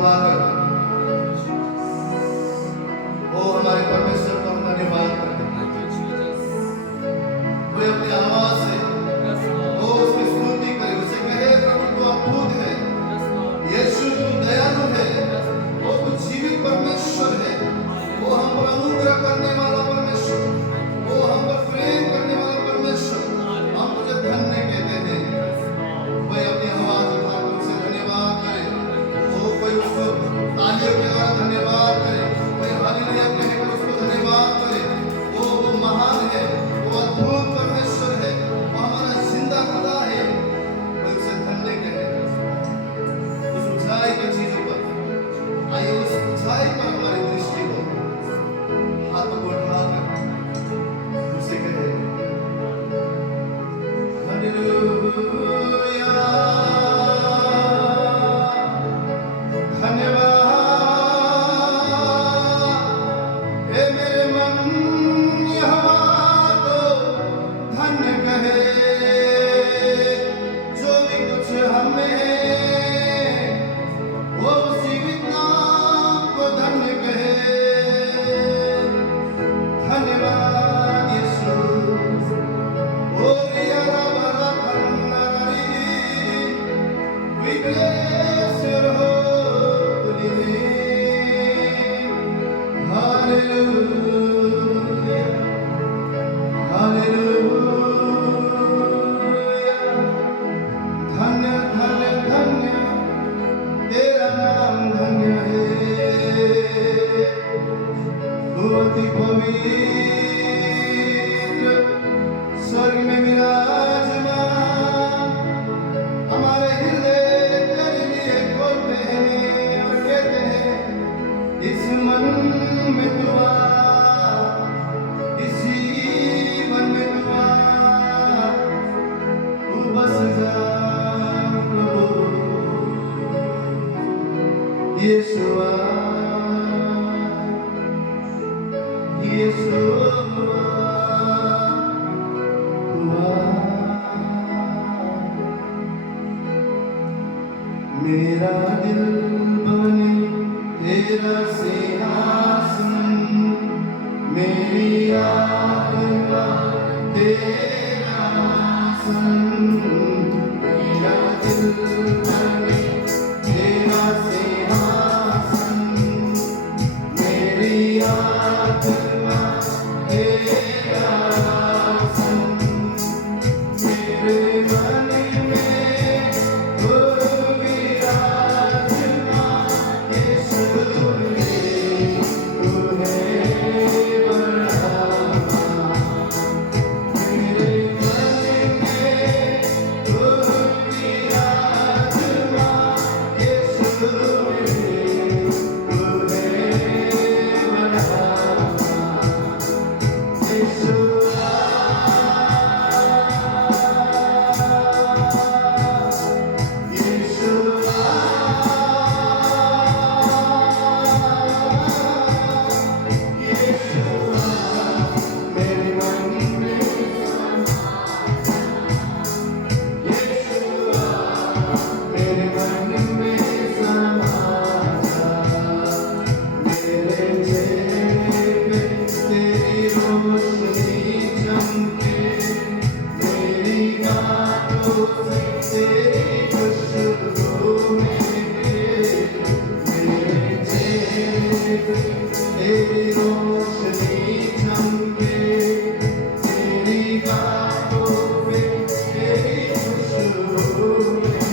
उठाकर वो हमारे परमेश्वर को हम धन्यवाद करते हैं। वे अपनी आवाज से वो उसकी स्तुति करे, उसे कहे प्रभु तू अद्भुत है, यीशु तू दयालु है, वो तू जीवित परमेश्वर है, वो हम पर अनुग्रह करने वाला परमेश्वर, वो हम पर प्रेम करने वाला परमेश्वर, हम तुझे धन्य कहते हैं। वही अपनी आवाज उठाकर उसे धन्यवाद करे, वो कोई उसको तालियों के द्वारा धन्यवाद करे, कोई हालेलुया कहकर उसको धन्यवाद करे। वो महान है, वो अद्भुत परमेश्वर है, वो हमारा जिंदा खुदा है, कोई उसे धन्य कहे। उस ऊंचाई की चीजों पर आइए, उस ऊंचाई पर हमारी दृष्टि हो, हाथों को उठाकर उसे कहे हालेलुया, धन्यवाद। हे मेरे मन यहोवा को धन्य कहे, जो भी कुछ हमें वो जीवित नाम को धन्य कहे। धन्यवाद यीशु, ओ यारा बड़ा धन्यवाद। We bless your holy name. Hallelujah, hallelujah. धन्य धन्य धन्य तेरा नाम धन्य है, बहुत ही पवित्र स्वर्ग में विराजमान, हमारे हृदय तेरे लिए खोलते हैं और कहते हैं इस मन में तू आ, इस जीवन में तू आ, तू बस जा प्रभु यीशु आ, यीशु मेरा दिल बने तेरा सिंहासन, मेरी आत्मा तेरा आसन। मेरा दिल बने तेरा सिंहासन, मेरी आत्मा तेरा आसन। मेरे मन में तेरी रोशनी चमके, तेरी बातों में तेरी खुशबू में,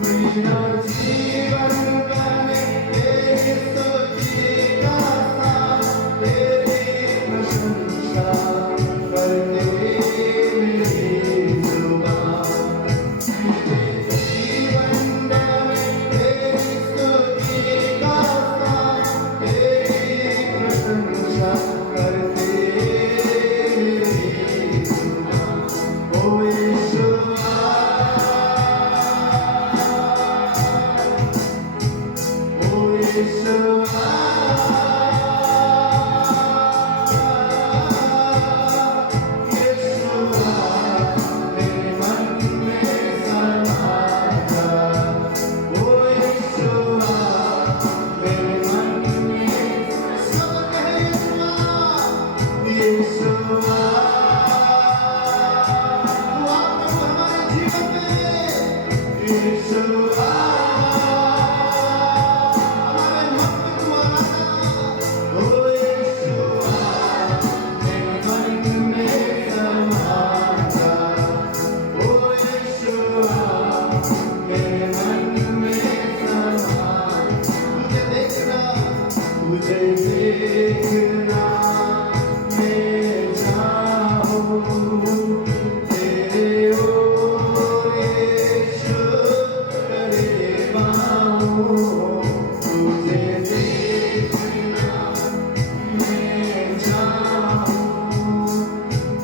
मेरा जीवन बने तेरी स्तुति का साथ, तेरी प्रशंसा करते मेरी जुबान। मेरे जीवन बने तेरी स्तुति का साथ, तेरी देखना मैं चाहूं तेरे ओर यीशु करीब आऊं तुझे देखना मैं चाहूं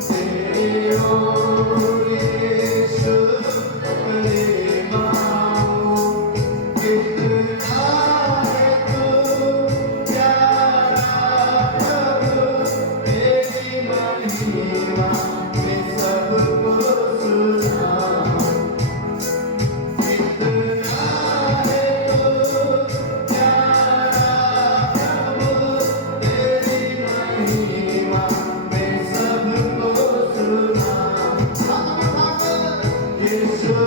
तेरे ओर यीशु करीब आऊं कितना है तू प्यारा प्रभु तेरी महिमा मैं सबको सुनाऊं कितना है तू प्यारा प्रभु तेरी महिमा मैं सबको सुनाऊं यीशु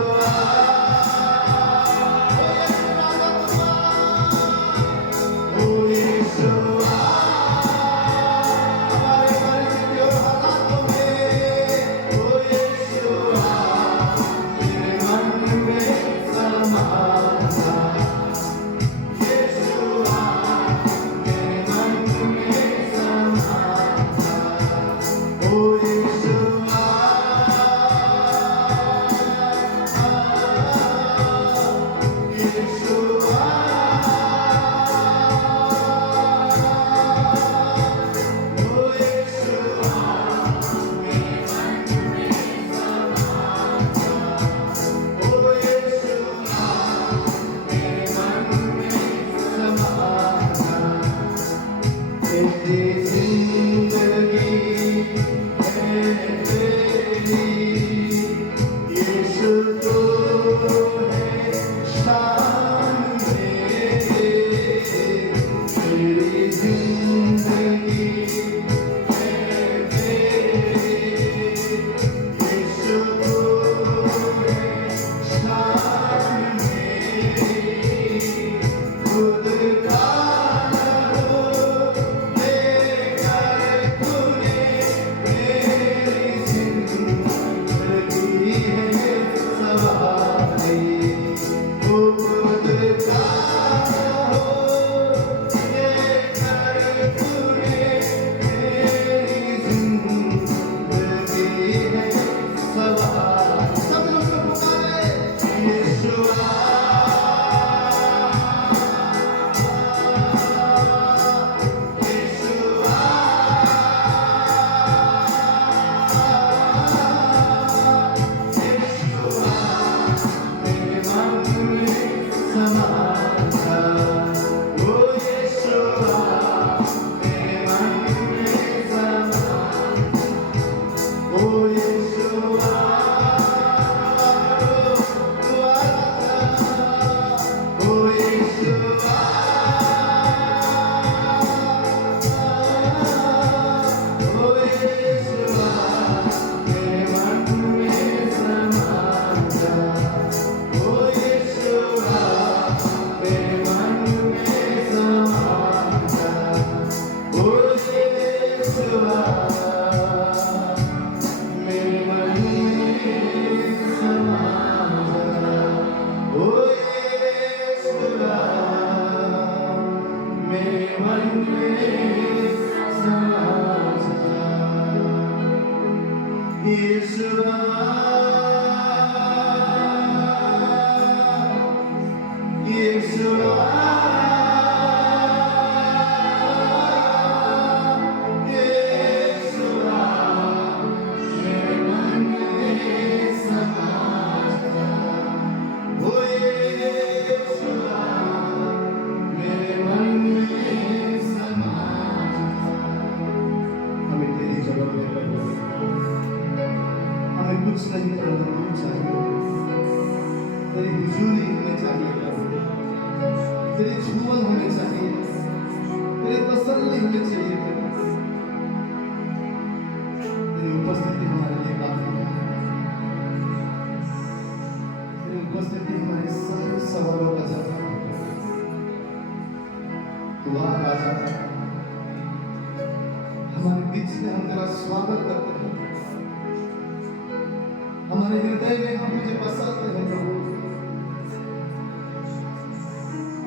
हमारे हृदय में हम तुझे बसाते हैं प्रभु,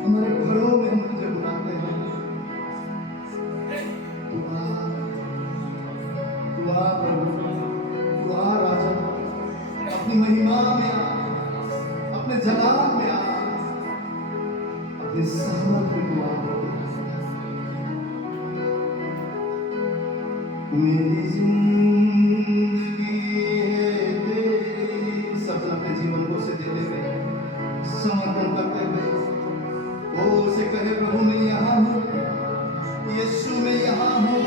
हमारे घरों में हम तुझे बुलाते हैं। आ प्रभु, तू आ राजा, अपनी महिमा में आ, अपने जलाल में आ, अपनी सहमत में तू आ। मेरी जिंदगी है तेरी, सब अपने जीवन को उसे देते हुए, समर्पण करते हुए, ओ उसे कहे प्रभु मैं यहाँ हूँ, यीशु मैं यहाँ हूँ।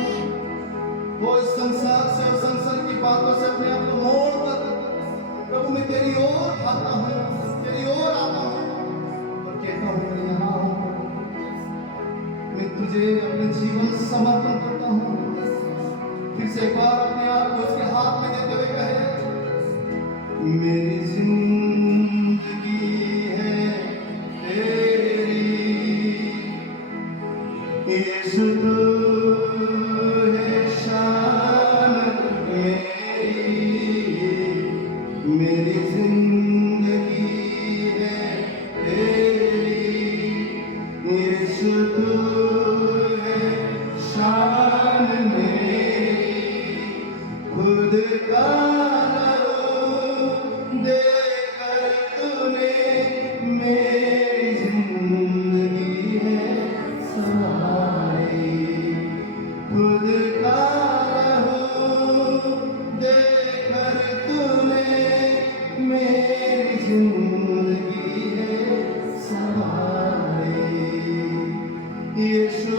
वो इस संसार से और संसार की बातों से अपने आप को मोड़ कर प्रभु मैं तेरी ओर आता हूँ, तेरी ओर आता हूँ और कहता हूँ मैं यहाँ हूँ, मैं तुझे अपने जीवन समर्पण करता हूँ। फिर से एक बार अपने आप को उसके हाथ में देते हुए कहे, मेरी जिंदगी है तेरी, यीशु तू है शान मेरी, मेरी जिंदगी है तेरी, यीशु तू है शान मेरी, खुद का लहू देकर तूने मेरी जिंदगी है सवारी, खुद का लहू देकर तूने मेरी जिंदगी है सवारी। यीशु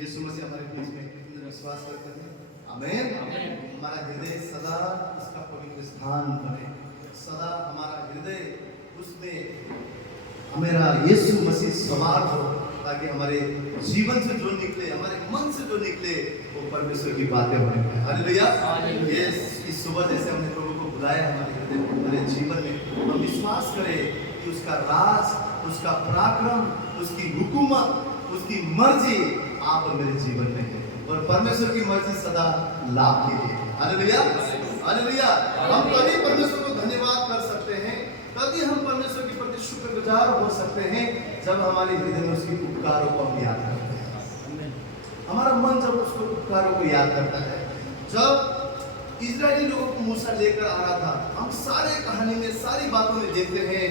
यीशु मसीह हमारे बीच में इतना विश्वास करते हैं, आमीन। हमारा हृदय सदा उसका पवित्र स्थान बने, सदा हमारा हृदय उसमें हमारा यीशु मसीह सवार हो, ताकि हमारे जीवन से जो निकले, हमारे मन से जो निकले, वो परमेश्वर की बातें बने। हालेलुया। ये इस सुबह जैसे हमने प्रभु को बुलाया हमारे हृदय, हमारे जीवन में, हम विश्वास करें कि उसका राज, उसका पराक्रम, उसकी हुकूमत, उसकी मर्जी आप और मेरे जीवन में है, और परमेश्वर की मर्जी सदा लाभ की है। Hallelujah, hallelujah. हम कभी परमेश्वर को धन्यवाद कर सकते हैं, कभी हम परमेश्वर के प्रति शुक्रगुजार हो सकते हैं, जब हमारे हृदय में उसके उपकारों को हम याद करते हैं। हमारा मन जब उसको उपकारों को याद करता है, जब इजरायली लोगों को मूसा लेकर आ रहा था, हम सारे कहानी में, सारी बातों में देखते हैं,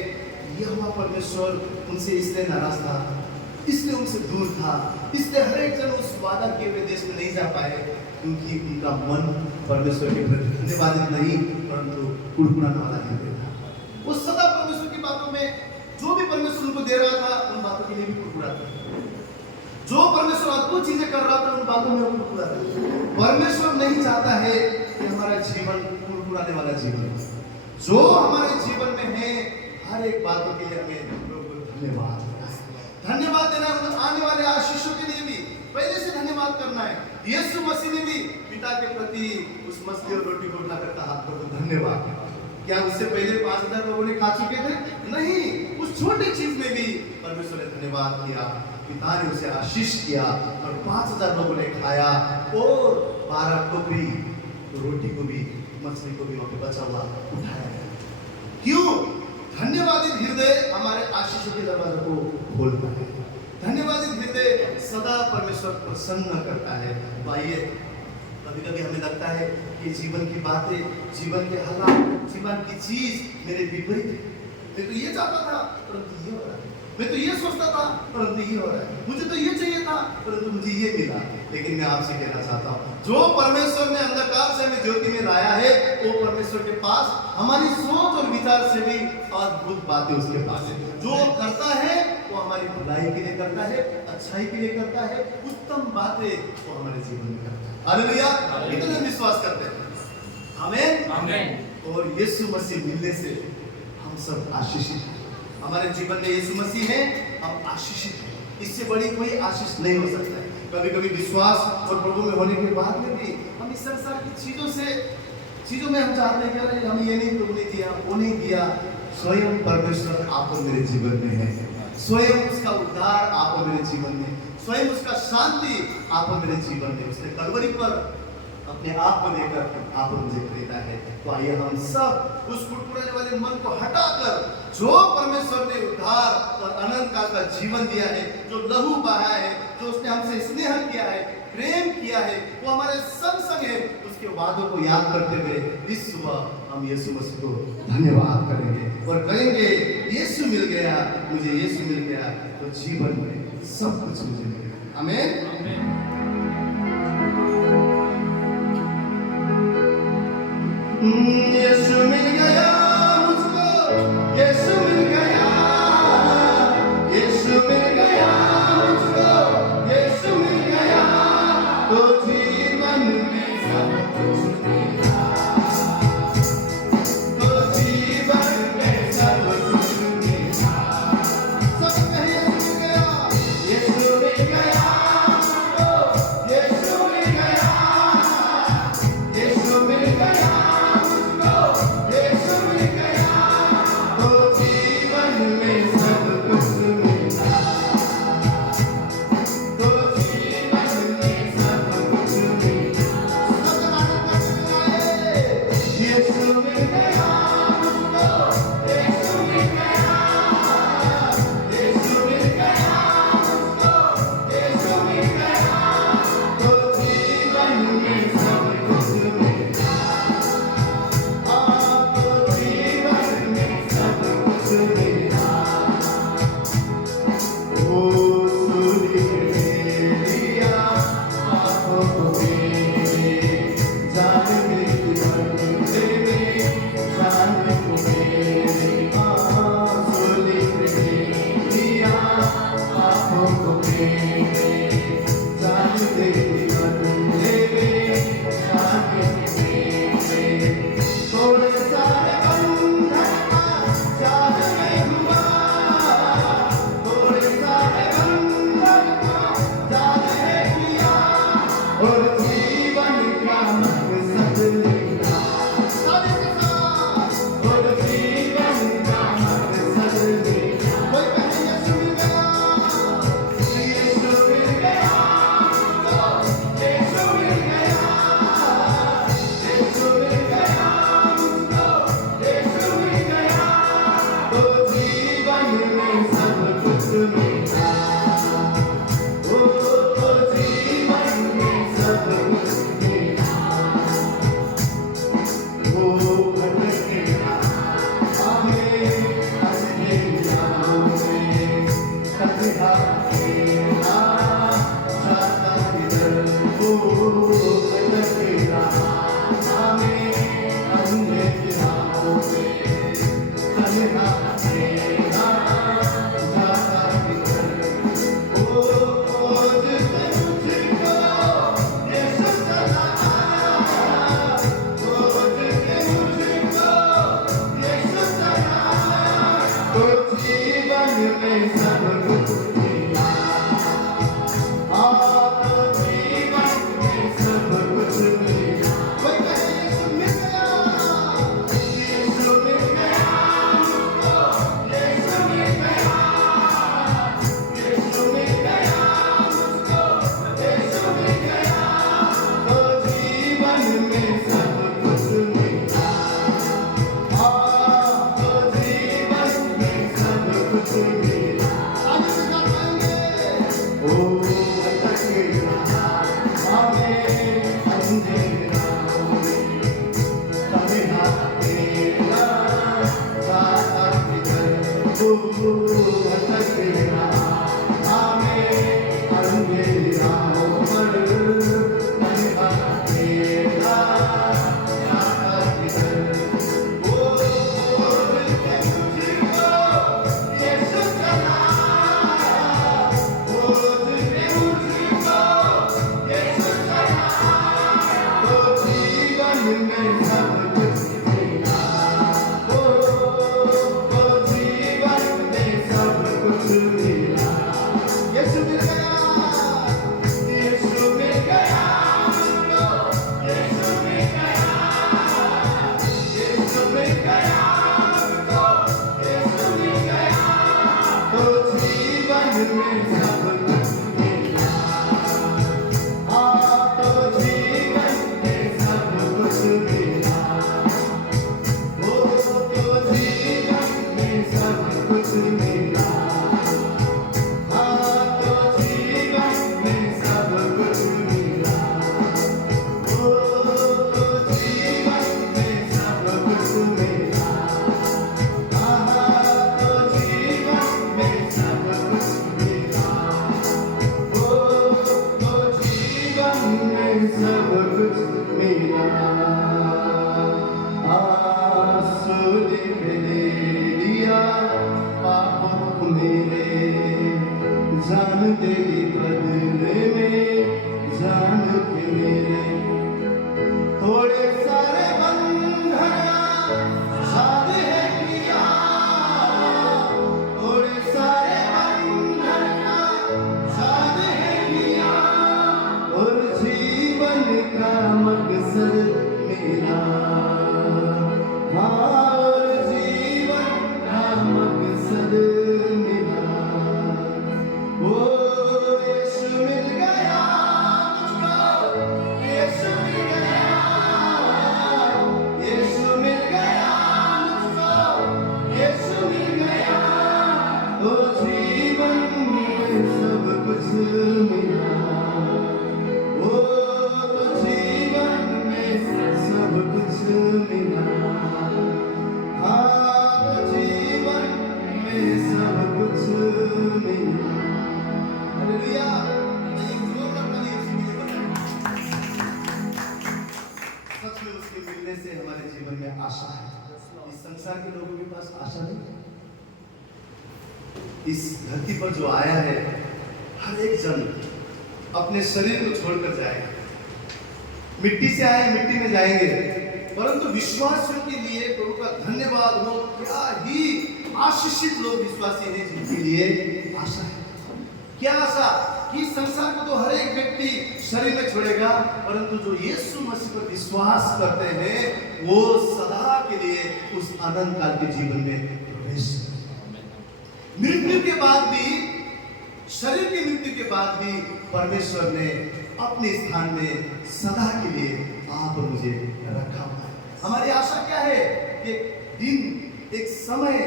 यहोवा परमेश्वर उनसे इसलिए नाराज था, इसलिए उनसे दूर था, इसलिए हर एक जन उस वादा किए हुए देश में नहीं जा पाए, क्योंकि उनका मन परमेश्वर के प्रति धन्यवादित नहीं, परंतु कुड़कुड़ाने वाला हृदय था। वो सदा परमेश्वर की बातों में, जो भी परमेश्वर उनको दे रहा था, उन बातों के लिए भी कुड़कुड़ाता। जो परमेश्वर अद्भुत चीजें कर रहा था, उन बातों में वो कुड़कुड़ाता। परमेश्वर नहीं चाहता है कि हमारा जीवन कुड़कुड़ाने वाला जीवन हो। जो हमारे जीवन में है, हर एक बातों के लिए हमें धन्यवाद धन्यवाद देना है। आने वाले आशीषों के लिए भी पहले से धन्यवाद करना है। यीशु मसीह ने भी पिता के प्रति उस मछली और रोटी को उठाकर कहा, प्रभु धन्यवाद। क्या उससे पहले 5000 लोगों ने खा चुके थे? नहीं, उस छोटी चीज में भी परमेश्वर ने धन्यवाद किया, पिता ने उसे आशीष किया, और 5000 लोगों ने खाया, और 12 टोकरी रोटी को भी, मछली को भी वहां पे बचा हुआ उठाया गया। क्यों? धन्यवादित हृदय हमारे आशीषों के दरवाजे को खोलता है। धन्यवादित हृदय सदा परमेश्वर प्रसन्न करता है। भाइये, कभी कभी हमें लगता है कि जीवन की बातें, जीवन के हालात, जीवन की चीज मेरे विपरीत है। मैं तो ये चाहता था, परंतु ये हो रहा है। मैं तो ये सोचता था परंतु ये हो रहा है, मुझे तो ये चाहिए था परंतु मुझे ये मिला। लेकिन मैं आपसे कहना चाहता हूँ, जो परमेश्वर ने अंधकार से हमें ज्योति में लाया है, वो परमेश्वर के पास हमारी सोच और विचार से भी अद्भुत बातें उसके पास है। जो करता है वो हमारी भलाई के लिए करता है, अच्छाई के लिए करता है, उत्तम बातें वो हमारे जीवन में करता है। हालेलुया! इतना विश्वास करते हैं। आमीन आमीन। और यीशु मसीह मिलने से हम सब आशीषित हैं। हमारे जीवन में यीशु मसीह है, हम आशीषित हैं। इससे बड़ी कोई आशीष नहीं हो सकता है। कभी कभी विश्वास और प्रभु में होने के बाद में भी हम इस संसार की चीजों में हम चाहते हैं कि अरे हम ये नहीं, प्रभु ने दिया, वो नहीं दिया। स्वयं परमेश्वर आप और मेरे जीवन में है, स्वयं उसका उद्धार आप और मेरे जीवन में, स्वयं उसका शांति आप और मेरे जीवन में उसने कलवरी पर अपने आप को देकर आप और मुझे खरीदा है। तो आइए हम सब उस कुड़कुड़ाने वाले मन को हटाकर, जो परमेश्वर ने उद्धार और अनंत काल का जीवन दिया है, जो लहू बहाया है, जो उसने हमसे स्नेह किया है, प्रेम किया है, वो हमारे संग संग है, उसके वादों को याद करते हुए इस सुबह हम यीशु मसीह को धन्यवाद करेंगे और कहेंगे, यीशु मिल गया, मुझे यीशु मिल गया तो जीवन में सब कुछ मुझे मिल गया। आमीन। यीशु मिल गया मुझको, यीशु मिल गया, यीशु मिल गया मुझको, यीशु मिल गया तो जीवन में सब कुछ मिला, तो जीवन में सब कुछ मिला। सब कहे यीशु मिल गया मुझको, यीशु मिल गया, यीशु मिल गया। में सब कुछ मिला, ओ जीवन में सब कुछ मिला। यीशु मिल गया, यीशु मिल गया हमको, यीशु मिल गया, यीशु मिल गया हमको, यीशु मिल गया। ओ जीवन में सब कुछ मिला, हाँ तो जीवन में सब कुछ मिला, ओ तो जीवन में सब कुछ मिला, हाँ तो जीवन में सब कुछ मिला, ओ तो जीवन में सब कुछ मिला, हाँ तो जीवन में सब कुछ मिला, ओ तो जीवन में सब कुछ मिला। आंसू लिख ले दिया पापों को मेरे, जान तेरी बदले में जान के मेरे, थोड़े सारे बंधन साथ है किया, थोड़े सारे बंधन साथ है किया, और जीवन का मकसद मिला, हाँ और जीवन का मकसद मिला। ओ यीशु मिल गया मुझको, यीशु मिल गया, यीशु मिल गया मुझको, यीशु मिल गया। ओ जीवन में सब कुछ मिला, ओ तो जीवन में सब कुछ मिला, हाँ तो जीवन में सब कुछ मिला। हालेलुया। एक जोरदार ताली यीशु के लिए बजाएं। सच में उसके मिलने से हमारे जीवन में आशा है। इस संसार के लोगों के पास आशा नहीं है। इस धरती पर जो आया है, हर एक जन अपने शरीर को छोड़कर जाएगा। मिट्टी से आए मिट्टी में जाएंगे, परंतु विश्वासियों के लिए प्रभु का धन्यवाद हो। क्या ही आशीषित लोग विश्वासी हैं जिनके लिए आशा है। क्या आशा कि संसार को तो हर एक व्यक्ति शरीर में छोड़ेगा, परंतु जो यीशु मसीह पर विश्वास करते हैं वो सदा के लिए उस आनंद काल के जीवन में प्रवेश। मृत्यु के बाद भी, शरीर की मृत्यु के बाद भी परमेश्वर ने अपने स्थान में सदा के लिए आप और मुझे रखा हुआ है। हमारी आशा क्या है कि दिन एक समय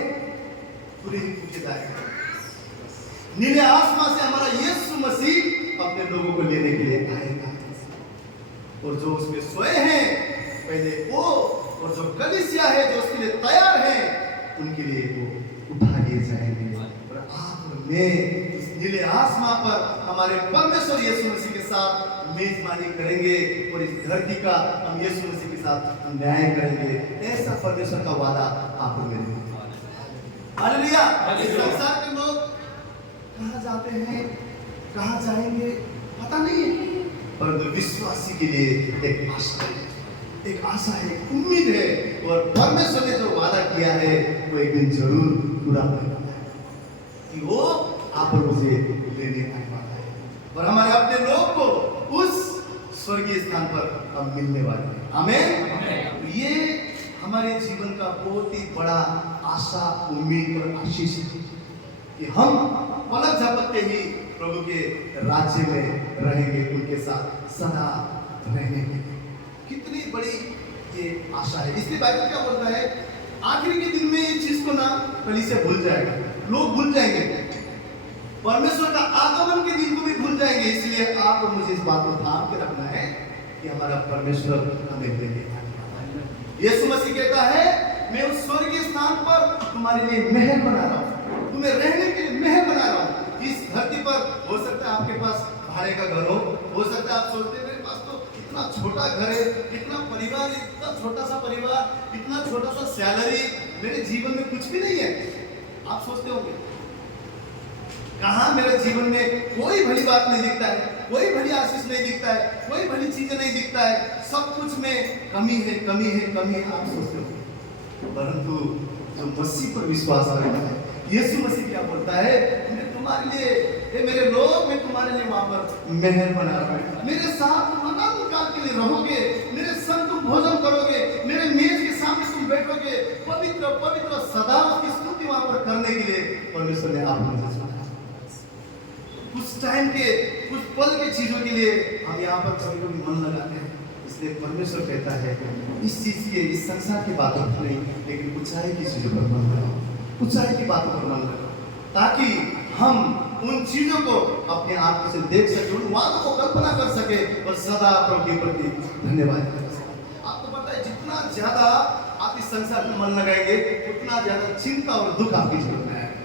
पूरे ही पूछे जाएगा। नीले आसमान से हमारा यीशु मसीह अपने लोगों को लेने के लिए आएगा, और जो उसमें सोए हैं पहले वो, और जो कलीसिया है जो उसके लिए तैयार है, उनके लिए वो उठा लिए जाएंगे। और आप में इस नीले आसमान पर हमारे परमेश्वर यीशु मसीह के साथ मेजबानी करेंगे, और इस धरती का हम यीशु मसीह के साथ न्याय करेंगे। ऐसा परमेश्वर का वादा आप में। हालेलुया। इस संसार के लोग कहाँ जाते हैं, कहाँ जाएंगे पता नहीं है, परंतु विश्वासी के लिए एक आशा है, एक आशा है, एक उम्मीद है, और परमेश्वर ने जो वादा किया है वो एक दिन जरूर पूरा होने वाला है कि वो आप और मुझे लेने आने वाला है, और हमारे अपने लोग को उस स्वर्गीय स्थान पर हम मिलने वाले हैं। आमीन। ये हमारे जीवन का बहुत ही बड़ा आशा, उम्मीद और आशीष है कि हम पलक झपकते ही प्रभु के राज्य में रहेंगे, उनके साथ सदा रहने के। कितनी बड़ी ये आशा है। इसलिए बाइबल क्या बोलता है, आखिरी के दिन में ये चीज को ना कलीसिया भूल जाएगा, लोग भूल जाएंगे, परमेश्वर का आगमन के दिन को भी भूल जाएंगे। इसलिए आप और मुझे इस बात को थाम के रखना है कि हमारा परमेश्वर हमें लेके आने वाला है। यीशु मसीह कहता है, मैं उस स्वर्गीय स्थान पर तुम्हारे लिए महल बना रहा हूँ, तुम्हें रहने के लिए महल बना रहा हूँ। इस धरती पर हो सकता है आपके पास भाड़े का घर हो सकता है आप सोचते हैं मेरे पास तो इतना छोटा घर है, इतना परिवार, इतना छोटा सा परिवार, इतना छोटा सा सैलरी, मेरे जीवन में कुछ भी नहीं है। आप सोचते होंगे कहाँ मेरे जीवन में कोई भली बात नहीं दिखता है, कोई बड़ी आशीष नहीं दिखता है, कोई बड़ी चीजें नहीं दिखता है, सब कुछ में कमी है, कमी है, कमी है, आप सोचते हो। परंतु जो मसीह पर विश्वास करता है, यीशु मसीह क्या बोलता है, मैं तुम्हारे लिए, ये मेरे लोग, मैं तुम्हारे लिए वहां पर महल बना रहा हूं, मेरे साथ तुम अनंत काल के लिए रहोगे, मेरे संग तुम भोजन करोगे, मेरे मेज के सामने तुम बैठोगे, पवित्र पवित्र सदा की स्तुति वहां पर करने के लिए परमेश्वर ने आप मुझे चुना। कुछ टाइम के, कुछ पल के चीजों के लिए हम यहाँ पर कभी कभी मन लगाते हैं, इसलिए परमेश्वर कहता है इस चीज के, इस संसार की बातों पर नहीं, लेकिन ऊंचाई की चीजों पर मन लगाओ, ऊंचाई की बातों पर मन लगाओ, ताकि हम उन चीजों को अपने आंखों से देख सके, उन वादों को कल्पना कर सके और सदा प्रभु के प्रति धन्यवाद कर सके। आपको पता है जितना ज्यादा आप इस संसार में मन लगाएंगे, उतना ज्यादा चिंता और दुख आपके जीवन में आएगा।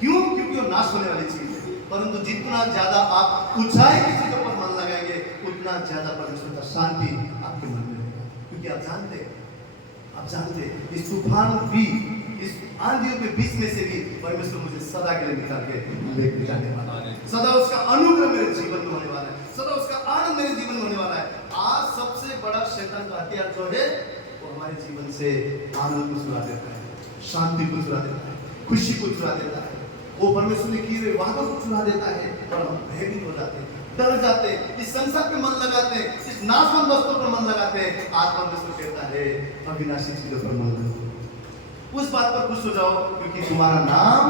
क्यों? क्योंकि वो नाश होने वाली चीज है। परंतु जितना ज्यादा आप ऊंचाई की चीजों पर मन लगाएंगे, उतना ज्यादा परमेश्वर का शांति आपके मन में रहेगा। क्योंकि आप जानते इस तूफान भी, इस आंधियों के बीच में से भी परमेश्वर मुझे सदा के लिए निकाल के लेके जाने वाला है। सदा उसका अनुग्रह मेरे जीवन में होने वाला है, सदा उसका आनंद मेरे जीवन में होने वाला है। आज सबसे बड़ा शैतान का हथियार जो है, वो हमारे जीवन से आनंद को चुरा देता है, शांति को चुरा देता है, खुशी को चुरा देता है, वो परमेश्वर ने किए हुए वादों को चुरा देता है और हम भयभीत हो जाते हैं, डर जाते हैं, इस संसार पे मन लगाते हैं, इस नाशवान वस्तुओं पर मन लगाते हैं। आज परमेश्वर कहता है अविनाशी चीजों पर मन लगाओ, उस बात पर खुश हो जाओ, क्योंकि तुम्हारा नाम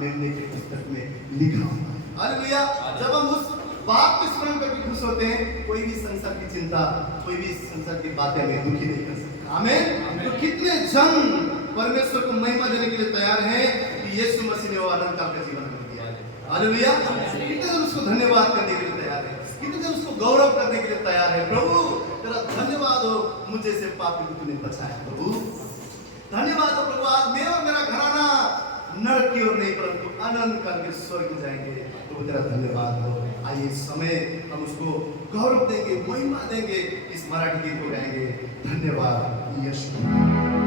निर्णय के पुस्तक में लिखा हुआ है। हालेलुया। जब हम उस बात को स्मरण करके खुश होते हैं, कोई भी संसार की चिंता, कोई भी संसार की बातें हमें दुखी नहीं कर सकती। आमीन। तो कितने जन परमेश्वर को महिमा देने के लिए तैयार हैं कि यीशु मसीह ने वो अनंत काल का जीवन हमें दिया है। हालेलुया। कितने जन उसको धन्यवाद करने के लिए तैयार है, कितने जन उसको गौरव करने के लिए तैयार है। प्रभु तेरा धन्यवाद हो, मुझे से पापी को तूने बचाया। प्रभु धन्यवाद हो प्रभु, आज मैं और मेरा घराना नरक की ओर नहीं परंतु अनंत काल के स्वर्ग में जाएंगे। तो तेरा धन्यवाद हो। आइए इस समय हम उसको गौरव देंगे, महिमा देंगे, इस मराठी गीत को गाएंगे। धन्यवाद यीशु।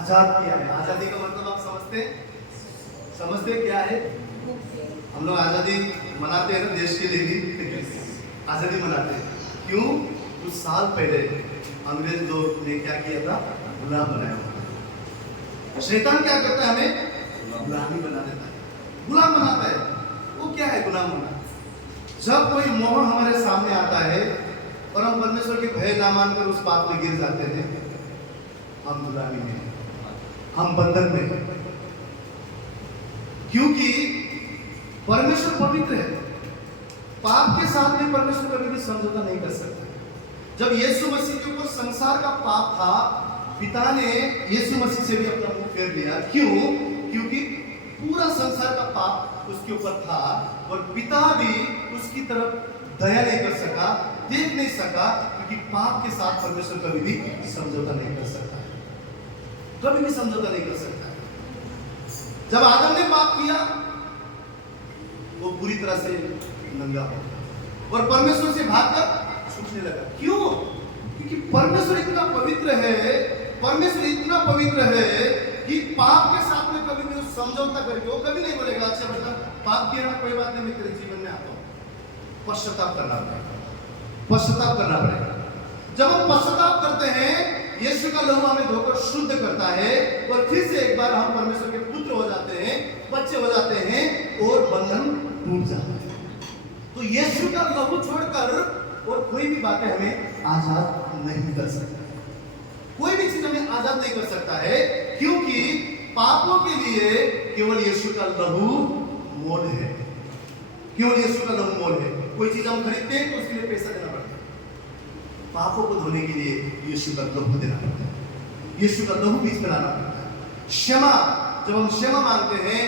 आजाद किया है। आजादी का मतलब आप समझते क्या है? हम लोग आजादी मनाते हैं ना, देश के लिए भी आजादी मनाते हैं। क्यों? कुछ साल पहले अंग्रेज लोग ने क्या किया था? गुलाम बनाया हुआ। शैतान क्या करता है? हमें गुलामी बना देता है, गुलाम बनाता है। वो क्या है गुलाम बना? जब कोई मोह हमारे सामने आता है और हम परमेश्वर के भय ना मानकर उस पाप में गिर जाते हैं, हम गुलामी में, हम बंधन में। क्योंकि परमेश्वर पवित्र है, पाप के साथ में परमेश्वर कभी भी समझौता नहीं कर सकता। जब यीशु मसीह के ऊपर संसार का पाप था, पिता ने यीशु मसीह से भी अपना मुंह फेर लिया। क्यों? क्योंकि पूरा संसार का पाप उसके ऊपर था और पिता भी उसकी तरफ दया नहीं कर सका, देख नहीं सका, क्योंकि पाप के साथ परमेश्वर कभी भी समझौता नहीं कर सकता, कभी भी समझौता नहीं कर सकता। जब आदम ने पाप किया, वो पूरी तरह से नंगा हो गया और परमेश्वर से भागकर छूटने लगा। क्यों? क्योंकि परमेश्वर इतना पवित्र है, परमेश्वर इतना पवित्र है कि पाप के साथ में कभी भी समझौता करके वो कभी नहीं बोलेगा अच्छा बेटा पाप किया ना, कोई बात नहीं, मैं तेरे जीवन में आता हूं। पश्चाताप करना पड़ेगा, पश्चाताप करना पड़ेगा। जब हम पश्चाताप करते हैं, यीशु का लहू हमें धोकर शुद्ध करता है और फिर से एक बार हम परमेश्वर के पुत्र हो जाते हैं, बच्चे हो जाते हैं और बंधन टूट जाता है। तो यीशु का लहू छोड़कर और कोई भी बातें हमें आजाद नहीं कर सकता, कोई भी चीज हमें आजाद नहीं कर सकता है, क्योंकि पापों के लिए केवल यीशु का लहू मोल है, केवल यीशु का लहू मोल है। कोई चीज हम खरीदते हैं तो उसके लिए पैसा देना पड़ता है, पापों को धोने के लिए यीशु का लहू देना पड़ता है, यीशु का लहू बीच में लाना पड़ता है। क्षमा, जब हम क्षमा मांगते हैं,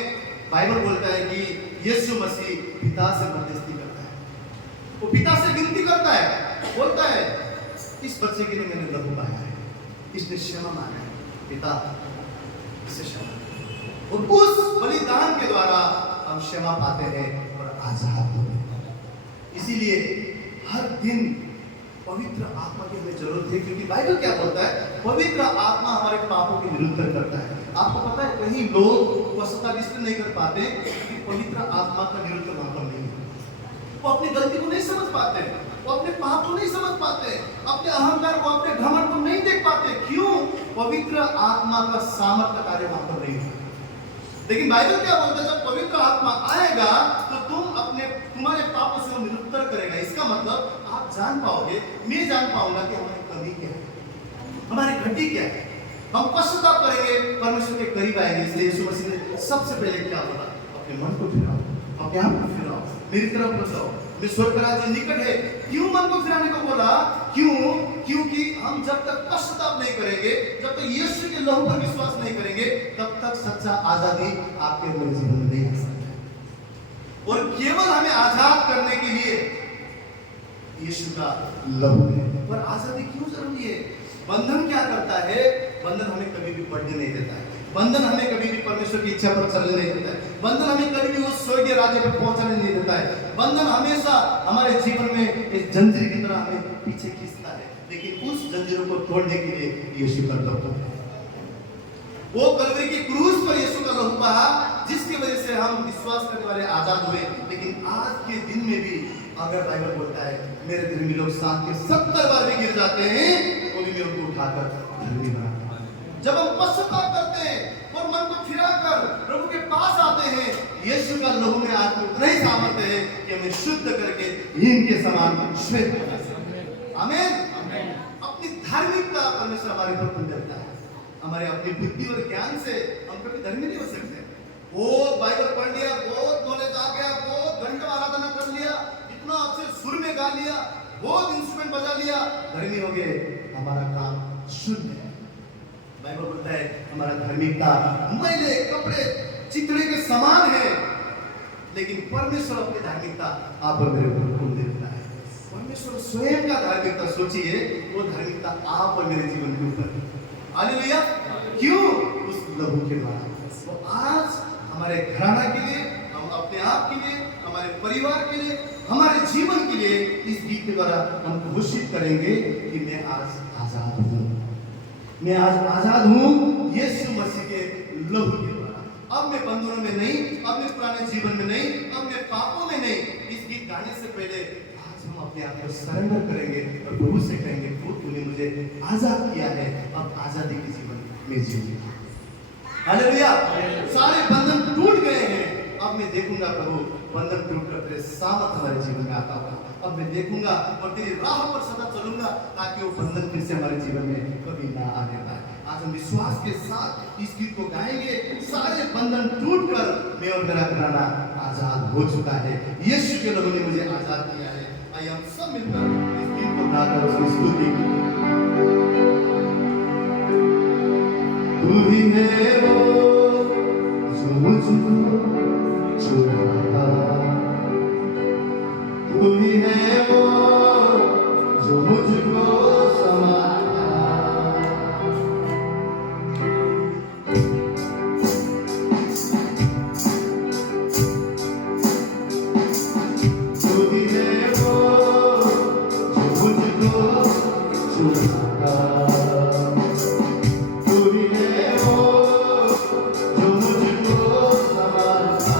बाइबल बोलता है कि यीशु मसीह पिता से मध्यस्थी करता है, वो पिता से विनती करता है, बोलता है इस बच्चे के लिए मैंने लहू बहाया है, इसने क्षमा मांगा है, पिता इसे क्षमा। और उस बलिदान के द्वारा हम क्षमा पाते हैं और आजाद होते हैं। इसीलिए हर दिन पवित्र आत्मा की हमें जरूरत है, क्योंकि बाइबल क्या बोलता है? पवित्र आत्मा हमारे पापों के विरुद्ध करता है। आपको पता है कहीं लोग पश्चाताप इसलिए नहीं कर पाते कि पवित्र आत्मा का विरुद्ध वहां पर नहीं है। वो अपनी गलती को नहीं समझ पाते, वो अपने पाप को नहीं समझ पाते, अपने अहंकार को, अपने घमंड को नहीं देख पाते। क्यों? पवित्र आत्मा का सामर्थ्य कार्य वहां पर नहीं है। लेकिन बाइबल क्या बोलता है? जब पवित्र आत्मा आएगा तो तुम्हारे पापों से वो निरुत्तर करेगा। इसका मतलब आप जान पाओगे, मैं जान पाऊंगा कि हमारी कमी क्या है, हमारी घटी क्या है। हम पश्चाताप करेंगे, परमेश्वर के करीब आएंगे। इसलिए यीशु मसीह ने सबसे पहले क्या बोला? अपने मन को फिराओ, अपने आप को फिराओ, मेरी तरफ बचाओ, मैं स्वर्ग का राज्य निकट है। क्यों मन को फिराने को बोला? क्यों? क्योंकि हम जब तक पश्चाताप नहीं करेंगे, जब तक यीशु के लहू पर विश्वास नहीं करेंगे, तब तक सच्चा आजादी आपके मेरे जीवन में नहीं आ सकता। और केवल हमें आजाद करने के लिए यीशु का लहू है। पर आजादी क्यों जरूरी है? बंधन क्या करता है? बंधन हमें कभी भी बढ़ने नहीं देता है, बंधन हमें कभी भी परमेश्वर की इच्छा पर चलने नहीं देता है, बंधन हमें कभी भी उस स्वर्गीय राज्य पर पहुंचने नहीं देता है। बंधन हमेशा हमारे जीवन में एक जंजीर की तरह हमें पीछे खींचता है, लेकिन उस जंजीरों को तोड़ने के लिए यीशु का लहू है। वो कलवरी की क्रूस पर यीशु का लहू बहा, जिसकी वजह से हम विश्वास करने वाले आजाद हुए। लेकिन आज के दिन में भी अगर बाइबल बोलता है मेरे धर्मी लोग 60 के 70 बार भी गिर जाते हैं तो भी मैं उनको उठाकर धर्मी बनाता हूं। जब हम पश्चाताप करते हैं और मन को फिराकर प्रभु के पास आते हैं, यीशु का लहू में आज उतना ही सामर्थ्य है कि हमें शुद्ध करके इनके समान श्वेत बना सके। आमीन। अपनी धार्मिकता परमेश्वर हमारे पर बन देता है। हमारे अपनी बुद्धि और ज्ञान से हम कभी धर्मी नहीं हो सकते। बहुत बाइबल पढ़ लिया, बहुत नॉलेज आ गया, बहुत घंटों आराधना कर लिया, इतना अच्छे सुर में गा लिया, बहुत इंस्ट्रूमेंट बजा लिया, धर्मी हो गए, हमारा काम शुद्ध है। बाइबल बोलता है हमारा धार्मिकता मैले कपड़े चितड़े के समान है, लेकिन परमेश्वर अपनी धार्मिकता आप और मेरे ऊपर खोल देता है। परमेश्वर स्वयं का धार्मिकता सोचिए, वो धार्मिकता आप और मेरे जीवन के ऊपर। हालेलुया। क्यों? उस लहू के द्वारा। वो आज हमारे घराना के लिए, हम अपने आप के लिए, हमारे परिवार के लिए, हमारे जीवन के लिए इस गीत के द्वारा हम घोषित करेंगे कि मैं आज आजाद हूं। मैं आज आजाद हूं यीशु मसीह के लहू के द्वारा। अब मैं बंधनों में नहीं, अब मैं पुराने जीवन में नहीं, अब मैं पापों में नहीं। इस गीत गाने से पहले आज हम अपने आप को सरेंडर करेंगे और प्रभु से कहेंगे, प्रभु तूने मुझे आजाद किया है, अब आजादी के जीवन में जीऊंगा। हालेलुया। सारे बंधन टूट गए हैं। अब मैं देखूंगा प्रभु बंधन टूटकर तेरे सामर्थ हमारे जीवन में आता होगा। अब मैं देखूंगा और तेरी राह पर सदा चलूंगा, ताकि वो बंधन फिर से हमारे जीवन में कभी ना आने पाए। आज हम विश्वास के साथ इस गीत को गाएंगे। सारे बंधन टूटकर मैं और मेरा घराना आजाद हो चुका है। यीशु के लहू ने मुझे आजाद किया है। आइए हम सब मिलकर इस गीत को गाकर उसकी स्तुति करें। तू ही है वो जो मुझको छुड़ाता, तू ही है वो जो मुझको संभालता, तू ही है वो जो मुझको छुड़ाता, तू ही है वो जो मुझको संभालता।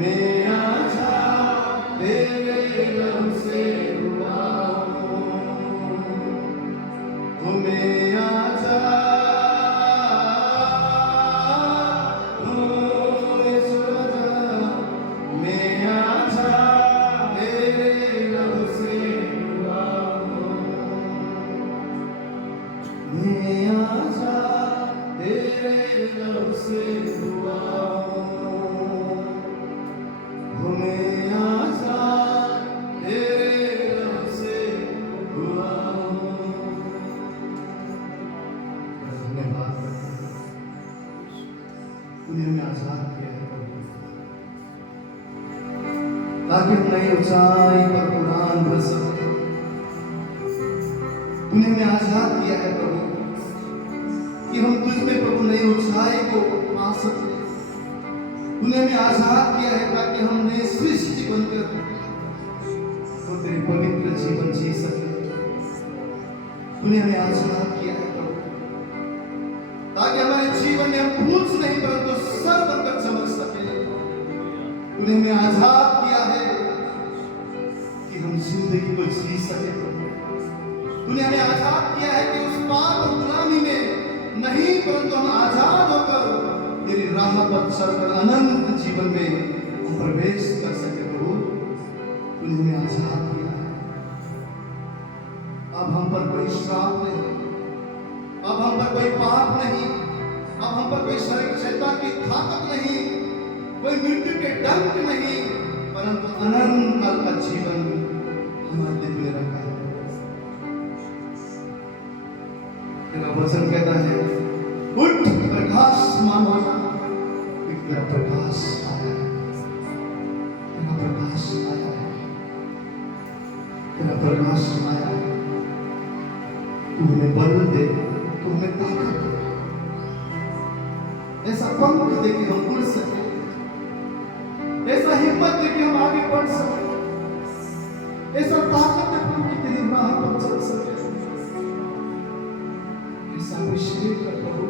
मैं आजा तेरे रंग से हुआ हूँ मैं आजा मैं आजा तेरे रंग से हुआ हूँ मैं आजा तेरे रंग से हुआ हूँ मैं आजा तेरे रंग से हुआ हूँ। धन्यवाद तूने हमें आजाद किया है प्रभु, ताकि हम नई ऊंचाई पर उड़ान भर सके। तूने हमें आजाद किया है प्रभु कि हम तुझ में प्रभु नई ऊंचाई को पा सके। तूने हमें आजाद किया है ताकि हम नए सृष्टि बनकर तो तेरे पवित्र जीवन जी सके। तूने हमें आजाद किया है प्रभु ताकि हमारे जीवन में हम फूल नहीं परंतु सर बनकर चमक सके। तूने हमें आजाद किया है कि हम जिंदगी को जी सके प्रभु। तूने हमें आजाद किया है कि उस पाप और गुलामी में नहीं परंतु हम आजाद होकर तेरी राह पर चलकर अनंत जीवन में हम प्रवेश कर सके प्रभु। तूने हमें आजाद किया है। अब हम पर कोई श्राप नहीं, अब हम पर कोई पाप नहीं, अब हम पर कोई शरीर शैतान की ताकत नहीं, कोई मृत्यु के डंक नहीं, परंतु अनंत काल का जीवन हमारे दिल में रखा है। तेरा वचन कहता है उठ प्रकाशमान हो जा, तेरा प्रकाश आया है, तेरा प्रकाश आया है, तेरा प्रकाश आया है। तू हमें बल दे, तू हमें ताकत दे, ऐसा पंख दे कि हम उड़ सके, ऐसा हिम्मत दे कि हम आगे बढ़ सके, ऐसा ताकत दे कि तेरी राह पर चल सके। ऐसा अभिषेक कर प्रभु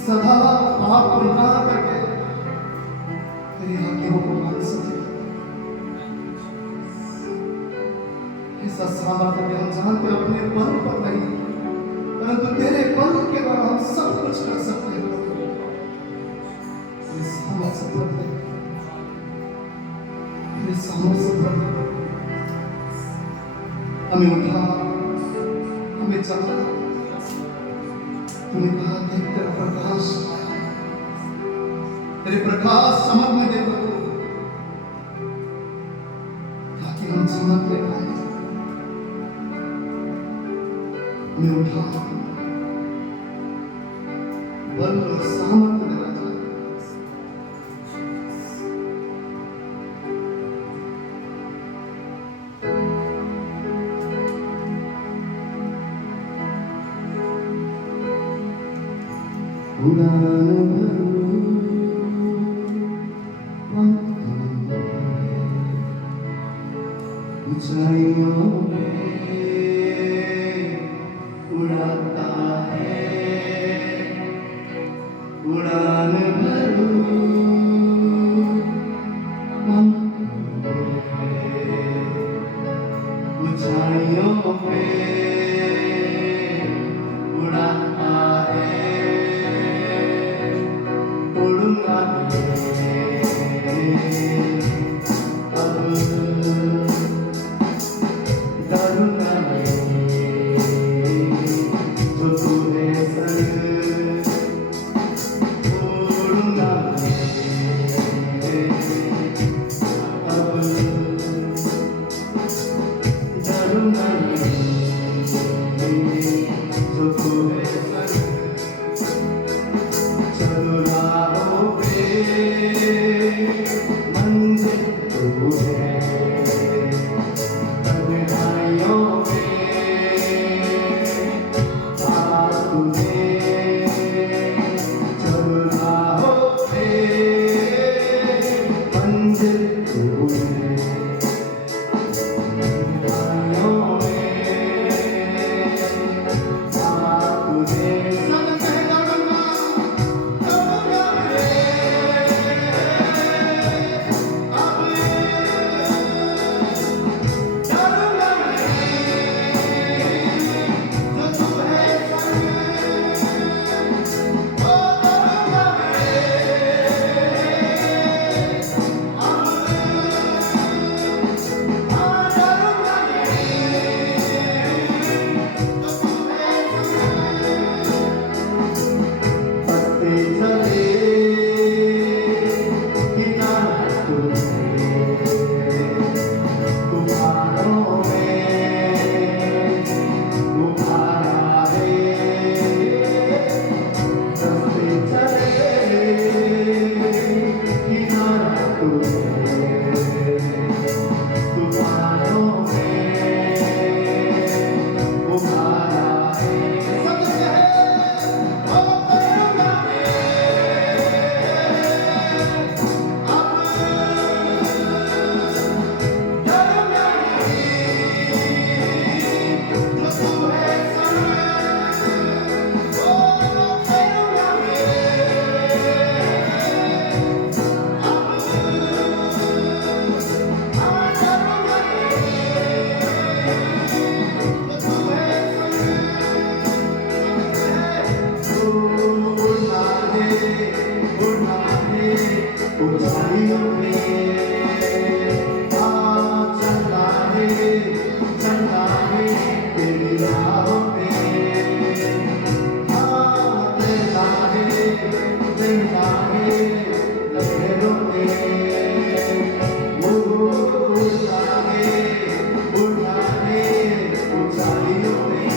सदा पाप को ना करके तेरी आज्ञाओं को मान सके। ऐसा सामर्थ्य में हम जानते अपने बल पर नहीं परंतु तेरे बल के द्वारा हम सब कुछ कर सकते हैं। तेरे सामर्थ्य पर तेरे सामर्थ्य पर हमें उठा, हमें चला। तूने कहा देख तेरा प्रकाश आया, तेरे प्रकाश चमक में दे प्रभु ताकि हम चमक ले पाए। हमें उठा, बल और सामर्थ्य देना चाहिए। उड़ान भरूं ऊंचाइयों में उड़ाता है, उड़ान भरूं ऊंचाइयों में उड़ाता है, उड़ूंगा अब ऊंचाइयों पे चलना है तेरी राहों पे तेरना है लहरों पे उड़ना है ऊंचाइयों पे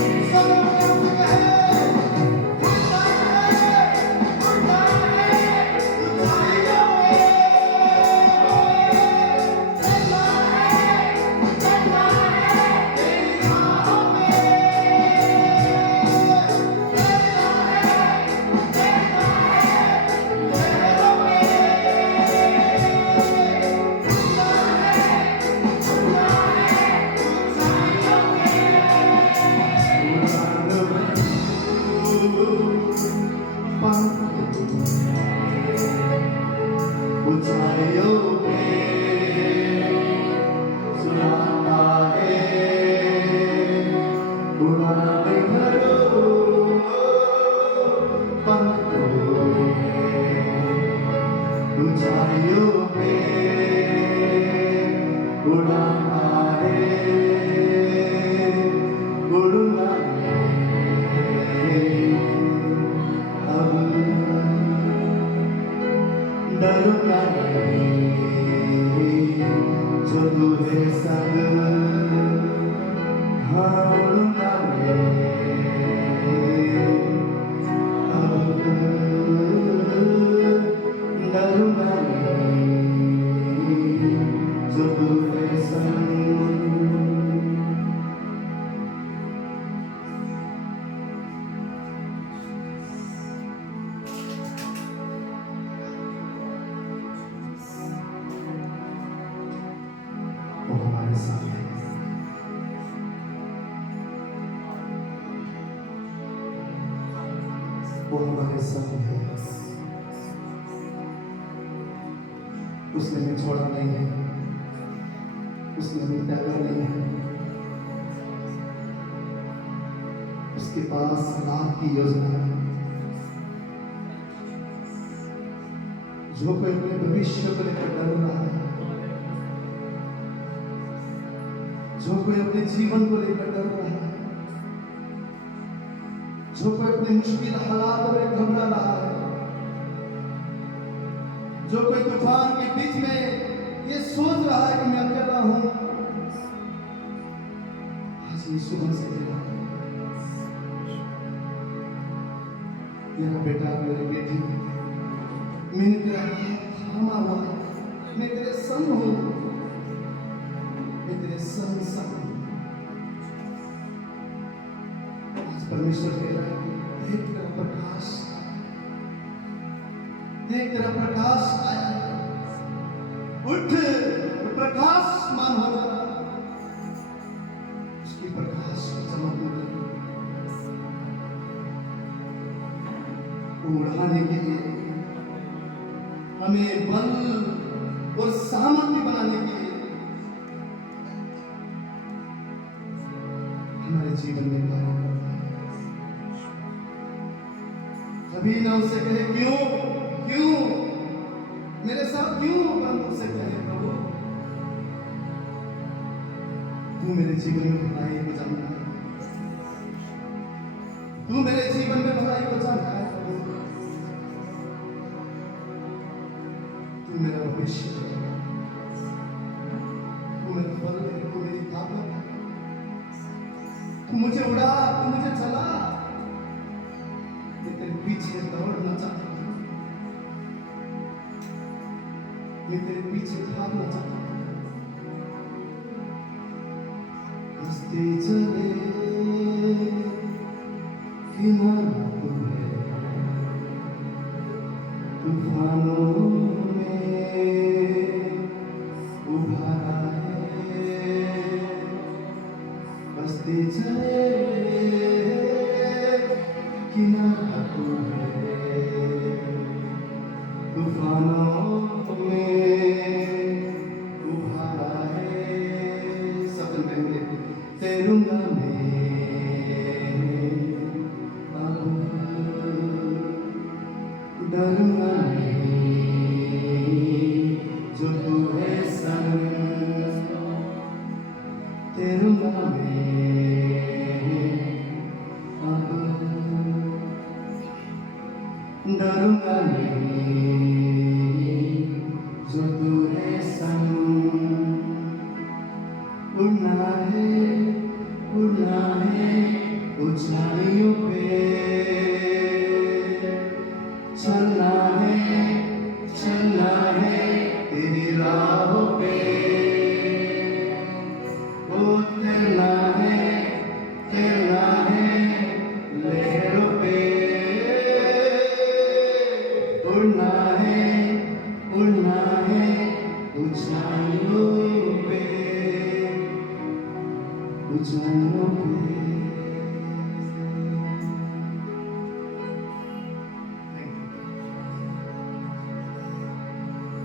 ऊंचाइयों पे सुनाता है उड़ान भरो पंखों ऊंचाइयों पे उड़ाता है उड़ना अब डरना जो तू है संग हाँ उड़ना अब डरना जो तू है संग वो हमारे साथ है वो हमारे साथ है उसने हमें छोड़ा नहीं है उसने हमें त्यागा नहीं है उसके पास लाभ की योजना है जो कोई अपने भविष्य को लेकर डर रहा है जो कोई अपने जीवन को लेकर डर रहा है जो कोई अपने मुश्किल हालात में घबरा रहा है जो कोई तूफान के बीच में ये सोच रहा है कि मैं अकेला हूं आज ये सुबह से कह रहा है मेरा बेटा मेरी बेटी मैंने तेरा हाथ थामा हुआ है मैं तेरे संग हूं मैं तेरे संग संग आज परमेश्वर कह रहा है देख तेरा प्रकाश देख तेरा प्रकाश आया है उठ प्रकाशमान हो जा उसकी प्रकाश की चमक में उड़ाने के लिए हमें बल और सामर्थ्य बनाने के लिए हमारे जीवन में कार्य करता है कभी ना उसे कहे क्यों क्यों मेरे साथ क्यों परंतु उसे कहे प्रभु तू मेरे जीवन में भलाई को जानता है तू मेरे जीवन में भलाई को जानता है प्रभु तू मेरा भविष्य है तू मेरा बल है तू मेरी ताकत है तू मुझे उड़ा तू मुझे चला मैं तेरे पीछे दौड़ना चाहता हूं मैं तेरे पीछे भागना चाहता हूं हंसते चले किनारा तू है तूफानों उभारा है बसते चले किनारा तू है तूफानों में उभारा है सपन कहेंगे तैरूंगा मैं चलना है तेरी राहों पे, उतरना है लहरों पे, उड़ना है ऊंचाइयों पे, ऊंचाइयों पे।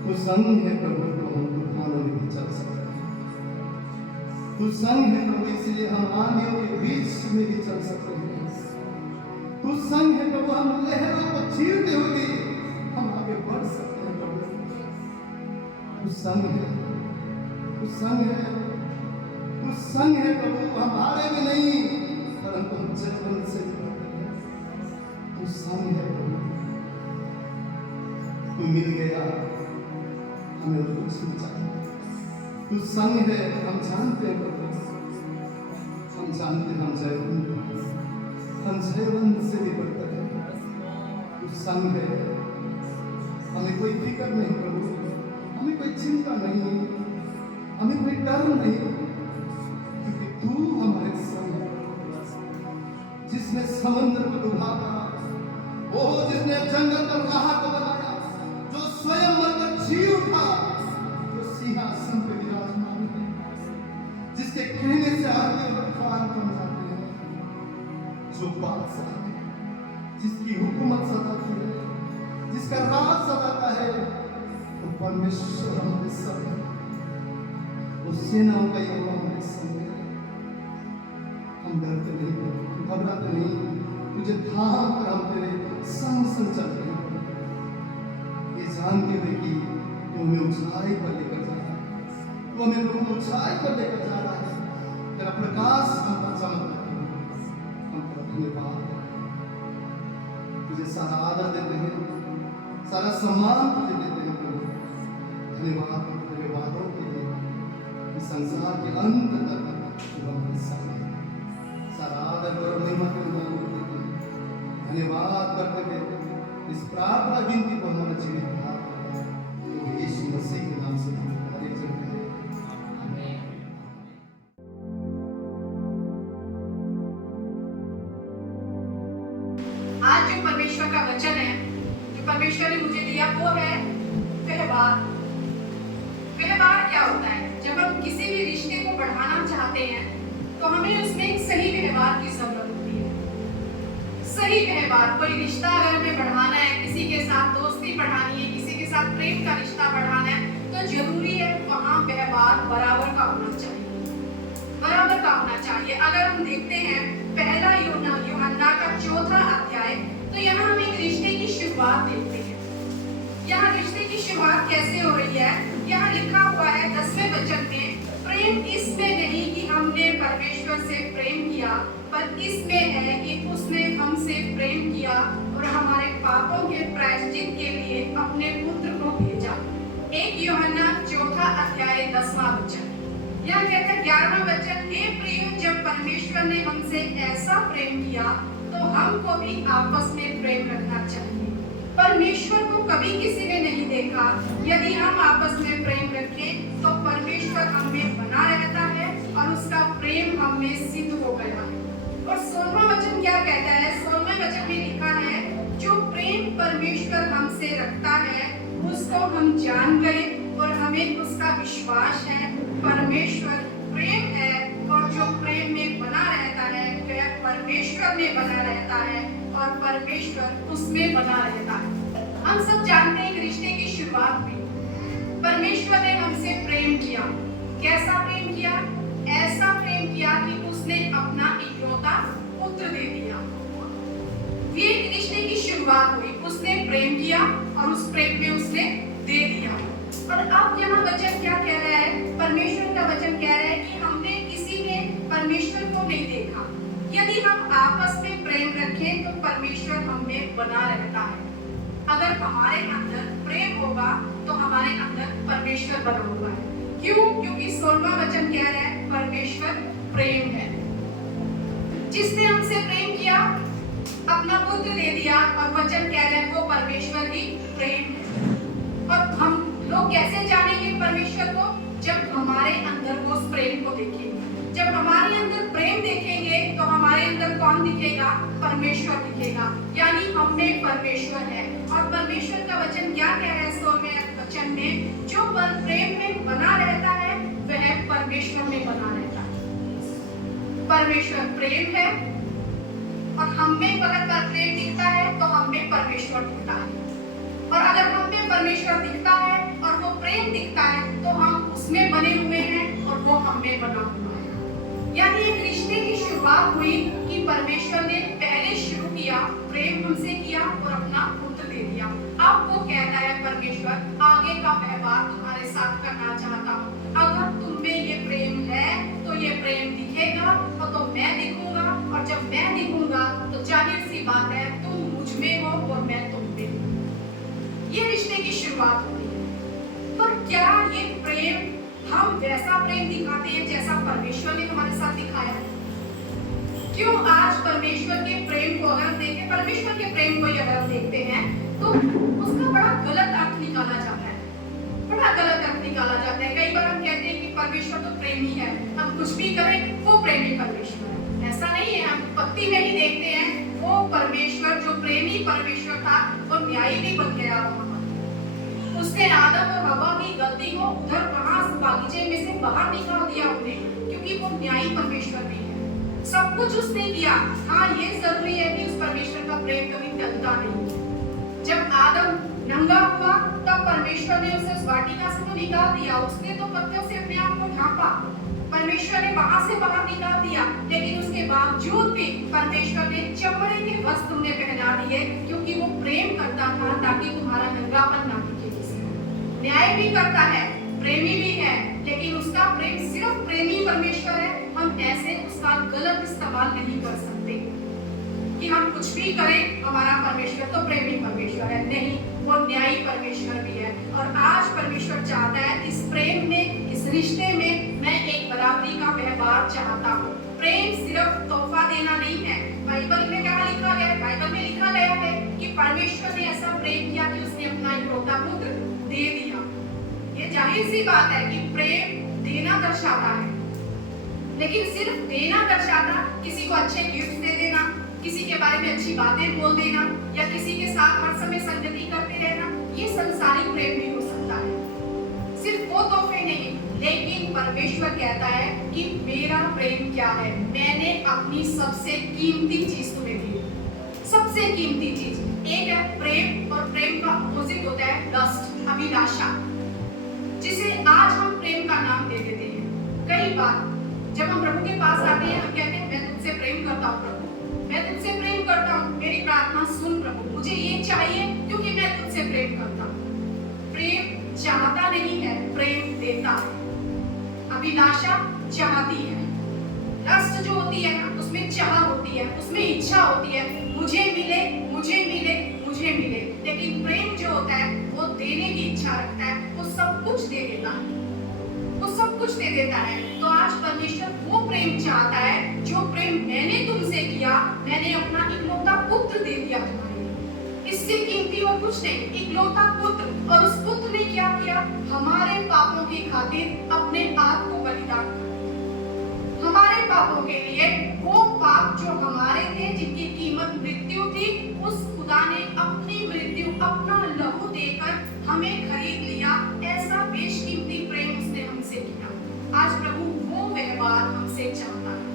तू संग है प्रभु तो हम तूफानों में भी चल सकते हैं। तू संग है प्रभु इसलिए हम आंधियों के बीच में भी चल सकते हैं। तू संग है प्रभु हम लहरों को चीरते हुए हम आगे बढ़ सकते हैं प्रभु। तू संग है, तू संग है, तू संग है प्रभु हमारे में नहीं परंतु हम जीवन से तू संग है प्रभु। तू मिल गया हमें कुछ नहीं चाहिए। तू संग है हम जानते हैं प्रभु, हम जानते हम जयवंत से भी बढ़कर है। तू संग है, हमें कोई फिक्र नहीं प्रभु, हमें कोई चिंता नहीं, हमें कोई डर नहीं, क्योंकि तू हमारे संग है। जिसने समुद्र को डुबाया, वो जिसने जंगल पर राह को बनाया, जो स्वयं मरकर जी उठा, जो सिंहासन पे विराजमान है, जिसके कहने से आगे और तूफान थम जाते हैं, जो बादशाह है, जिसकी हुकूमत सदा की है, जिसका राज सदा का है, वो परमेश्वर हमारे संग है। वो सेनाओं का यहोवा हमारे संग है। हम डरते नहीं, घबराते नहीं, तुझे थाम कर हम तेरे संग चल रहे हैं, ये जानते हुए कि तू हमें ऊंचाई पर लेकर जा रहा है, तू हमें ऊंचाई पर लेकर जा रहा है। तेरा प्रकाश हम पर चमक रहा है। हम धन्यवाद, तुझे सारा आदर देते हैं, सारा सम्मान तुझे देते हैं प्रभु। धन्यवाद तेरे वादों के लिए, इस संसार के अंत तक तू हमारे साथ है। सारा आदर और महिमा तेरे नाम को देते हैं। धन्यवाद करते हुए इस प्रार्थना विनती को हमारा जीवित बना तो यीशु मसीह के नाम से हरे चलते हैं। आमीन। आज जो परमेश्वर का वचन है, जो परमेश्वर ने मुझे दिया, वो है व्यवहार। व्यवहार क्या होता है? जब हम किसी भी रिश्ते को बढ़ाना चाहते हैं तो हमें उसमें एक सही व्यवहार की जरूरत होती है। सही व्यवहार, कोई रिश्ता अगर हमें बढ़ाना है, किसी के साथ दोस्ती बढ़ानी है, किसी के साथ प्रेम का रिश्ता बढ़ाना है, तो जरूरी है वहाँ व्यवहार बराबर का होना चाहिए, बराबर का होना चाहिए। अगर हम देखते हैं पहला यूहन्ना का 4वां अध्याय, तो यहाँ हम एक रिश्ते की शुरुआत देखते हैं। यहाँ रिश्ते की शुरुआत कैसे हो रही है? यहाँ लिखा हुआ है 10वें वचन में, प्रेम इसमें नहीं कि हमने परमेश्वर से प्रेम किया, पर इसमें है कि उसने हमसे प्रेम किया और हमारे पापों के प्रायश्चित के लिए अपने पुत्र को भेजा। 1 यूहन्ना 4वां अध्याय 10वां वचन। यहाँ कहता है 11वां वचन, हे प्रियो, जब परमेश्वर ने हमसे ऐसा प्रेम किया तो हमको भी आपस में प्रेम रखना चाहिए। परमेश्वर को कभी किसी ने नहीं देखा। यदि हम आपस में प्रेम रखें तो परमेश्वर हमें बना रहता है और उसका प्रेम हमें सिद्ध हो गया है। और 16वां वचन क्या कहता है? 16वें वचन में लिखा है, जो प्रेम परमेश्वर हमसे रखता है उसको हम जान गए और हमें उसका विश्वास है। परमेश्वर प्रेम है और जो प्रेम में बना रहता है वह परमेश्वर में बना रहता है और परमेश्वर उसमें बना रहता है। हम सब जानते हैं कि रिश्ते की शुरुआत में परमेश्वर ने हमसे प्रेम किया। कैसा प्रेम किया? ऐसा प्रेम किया कि उसने अपना इकलौता पुत्र दे दिया। ये रिश्ते की शुरुआत हुई, उसने प्रेम किया और उस प्रेम में उसने दे दिया। और अब यहाँ वचन क्या कह रहा है? परमेश्वर का वचन कह रहा है कि हमने किसी ने परमेश्वर को नहीं देखा। यदि हम आपस में प्रेम रखें तो परमेश्वर हमें बना रहता है। अगर हमारे अंदर प्रेम होगा तो हमारे अंदर परमेश्वर बना हुआ है। क्यों? क्योंकि 16वां वचन कह रहा है परमेश्वर प्रेम है। जिसने हमसे प्रेम किया, अपना पुत्र दे दिया और वचन कह रहा है वो परमेश्वर ही प्रेम है। और हम लोग कैसे जानेंगे परमेश्वर को? जब हमारे अंदर वो उस प्रेम को देखेंगे। जब हमारे अंदर प्रेम देखेंगे तो हमारे अंदर कौन दिखेगा? परमेश्वर दिखेगा, यानी हम में परमेश्वर है। और परमेश्वर का वचन क्या कह रहा है 16वें वचन में? जो प्रेम में बना रहता है वह परमेश्वर में बना रहता है। परमेश्वर प्रेम है और हम में अगर प्रेम दिखता है तो हम में परमेश्वर दिखता है, और अगर हम में परमेश्वर दिखता है और वो प्रेम दिखता है तो हम उसमें बने हुए हैं और वो हम में बना हुआ है। यानी एक रिश्ते की शुरुआत हुई कि परमेश्वर ने पहले शुरू किया, प्रेम हमसे किया और अपना पुत्र दे दिया। अब वो कहता है परमेश्वर, आगे का व्यवहार तुम्हारे साथ करना चाहता हूँ। अगर तुम में ये प्रेम है तो ये प्रेम दिखेगा और तो मैं दिखूंगा, और जब मैं दिखूंगा तो जाहिर सी बात है तुम मुझ में हो और मैं तुम में हूँ। ये रिश्ते की शुरुआत होती है। पर क्या ये प्रेम हम वैसा प्रेम दिखाते हैं जैसा परमेश्वर ने हमारे साथ दिखाया है? क्यों आज परमेश्वर के प्रेम को अगर देखें, परमेश्वर के प्रेम को अगर देखते हैं तो उसका बड़ा गलत अर्थ निकाला जाता है, बड़ा गलत अर्थ निकाला जाता है। कई बार हम कहते हैं कि परमेश्वर तो प्रेमी है, हम कुछ भी करें वो प्रेमी परमेश्वर है। ऐसा नहीं है। हम पत्ती में ही देखते हैं वो परमेश्वर जो प्रेमी परमेश्वर था वो न्यायी भी बन गया। उसने आदम और हवा की गलती को उधर वहां बागीचे में से बाहर निकाल दिया उन्हें, क्योंकि वो न्यायी परमेश्वर भी है। सब कुछ उसने किया। हाँ, ये जरूरी है कि उस परमेश्वर का प्रेम कभी टलता नहीं। जब आदम नंगा हुआ तब परमेश्वर ने उसे उस वाटिका से तो निकाल दिया, उसने तो पत्तों से अपने आप को ढांपा, परमेश्वर ने वहां से बाहर निकाल दिया, लेकिन उसके बावजूद भी परमेश्वर ने चमड़े के वस्त्र उन्हें पहना दिए, क्योंकि वो प्रेम करता था ताकि तुम्हारा नंगापन ना दिखे। न्याय भी करता है, प्रेमी भी है, लेकिन उसका प्रेम सिर्फ प्रेमी परमेश्वर है। हम ऐसे उसका गलत इस्तेमाल नहीं कर सकते कि हम कुछ भी करें हमारा परमेश्वर तो प्रेमी परमेश्वर है। नहीं, वो न्यायी परमेश्वर भी है। और आज परमेश्वर चाहता है इस प्रेम में, इस रिश्ते में मैं एक बराबरी का व्यवहार चाहता हूँ। प्रेम सिर्फ तोहफा देना नहीं है। बाइबल में क्या लिखा गया है? बाइबल में लिखा गया है कि परमेश्वर ने ऐसा प्रेम किया कि उसने अपना इकलौता पुत्र दे दिया। ये जाहिर सी बात है कि प्रेम देना दर्शाता है, लेकिन सिर्फ देना दर्शाता, किसी को अच्छे गिफ्ट दे देना, किसी के बारे में अच्छी बातें बोल देना, या किसी के साथ हर समय संगति करते रहना, ये संसारिक प्रेम भी हो सकता है। सिर्फ वो तोहफे नहीं, लेकिन परमेश्वर कहता है कि मेरा प्रेम क्या है? मैंने अपनी सबसे कीमती चीज तुम्हें दी। सबसे कीमती चीज एक है प्रेम, और प्रेम का अपोजिट होता है लस्ट, अभिलाषा, जिसे आज हम प्रेम का नाम दे देते हैं। कई बार जब हम प्रभु के पास आते हैं, हम कहते हैं मैं तुमसे प्रेम करता हूँ प्रभु, मैं तुमसे प्रेम करता हूँ, मेरी प्रार्थना सुन प्रभु, मुझे ये चाहिए क्योंकि मैं तुमसे प्रेम करता हूँ। प्रेम चाहता नहीं है, प्रेम देता है। अभिलाषा चाहती है, लस्ट जो होती है ना, उसमें चाह होती है, उसमें इच्छा होती है, मुझे मिले मुझे मिले मुझे मिले। लेकिन प्रेम जो होता है वो देने की इच्छा रखता है, वो सब कुछ दे देता है, वो सब कुछ दे देता है। तो आज परमेश्वर वो प्रेम चाहता है जो प्रेम मैंने तुमसे किया, मैंने अपना इकलौता पुत्र दे दिया तुम्हारे लिए। इससे कीमती और कुछ नहीं, इकलौता पुत्र। और उस पुत्र ने क्या किया? हमारे पापों की खातिर अपने आप को बलिदान कर, हमारे पापों के लिए, वो पाप जो हमारे थे, जिनकी कीमत मृत्यु थी, उस खुदा ने अपनी मृत्यु, अपना लहू देकर हमें खरीद लिया। ऐसा बेशकीमती प्रेम उसने हमसे किया। आज प्रभु वो व्यवहार हमसे चाहता है,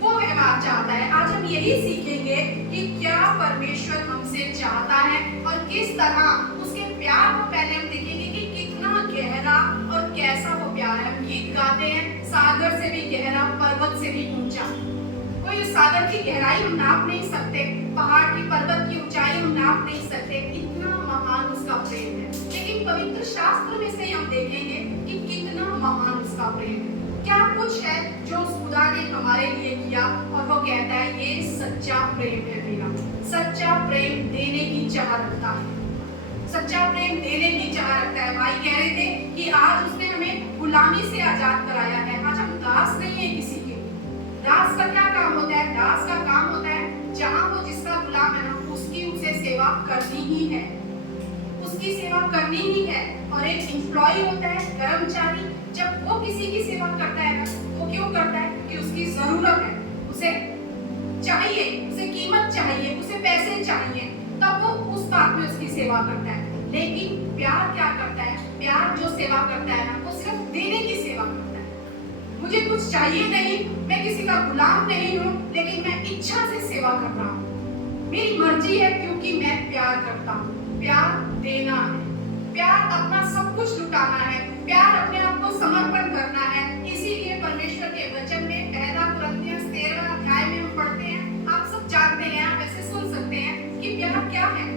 वो व्यवहार चाहता है। आज हम यही सीखेंगे कि क्या परमेश्वर हमसे चाहता है और किस तरह उसके प्यार को पहले हम देखेंगे कि कितना गहरा और कैसा वो प्यार है। हम गीत गाते हैं, सागर से भी गहरा, पर्वत से भी ऊंचा। कोई सागर की गहराई हम नाप नहीं सकते, पहाड़ की, पर्वत की ऊंचाई हम नाप नहीं सकते, इतना महान उसका प्रेम है। लेकिन पवित्र शास्त्र में से हम देखेंगे कि कितना महान उसका प्रेम है। क्या कुछ है जो उस खुदा ने हमारे लिए किया, और वो कहता है ये सच्चा प्रेम है मेरा। सच्चा प्रेम देने की चाह रखता है, सच्चा प्रेम देने की चाह रखता है। भाई कह रहे थे कि आज उसने हमें गुलामी से आजाद कराया है। आज हम दास नहीं है किसी के। दास का क्या काम होता है? दास का काम होता है जहां वो जिसका गुलाम है ना, उसकी उसे सेवा करनी ही है, उसकी सेवा करनी ही है। और एक एम्प्लॉय होता है, कर्मचारी, जब वो किसी की सेवा करता है ना, वो क्यों करता है? क्योंकि उसकी जरूरत है, उसे चाहिए, उसे कीमत चाहिए, उसे पैसे चाहिए, तब वो उस बात में उसकी सेवा करता है। लेकिन प्यार क्या करता है? प्यार जो सेवा करता है ना, वो सिर्फ देने की सेवा करता है। मुझे कुछ चाहिए नहीं, मैं किसी का गुलाम नहीं हूँ, लेकिन मैं इच्छा से सेवा कर रहा हूँ। मेरी मर्जी है क्योंकि मैं प्यार करता हूँ। प्यार देना है, प्यार अपना सब कुछ लुटाना है, प्यार अपने आप को समर्पण करना है। इसीलिए परमेश्वर के वचन में पहला कुरिन्थियंस 13 अध्याय में हम पढ़ते हैं, आप सब जानते हैं, आप ऐसे सुन सकते हैं कि प्यार क्या है।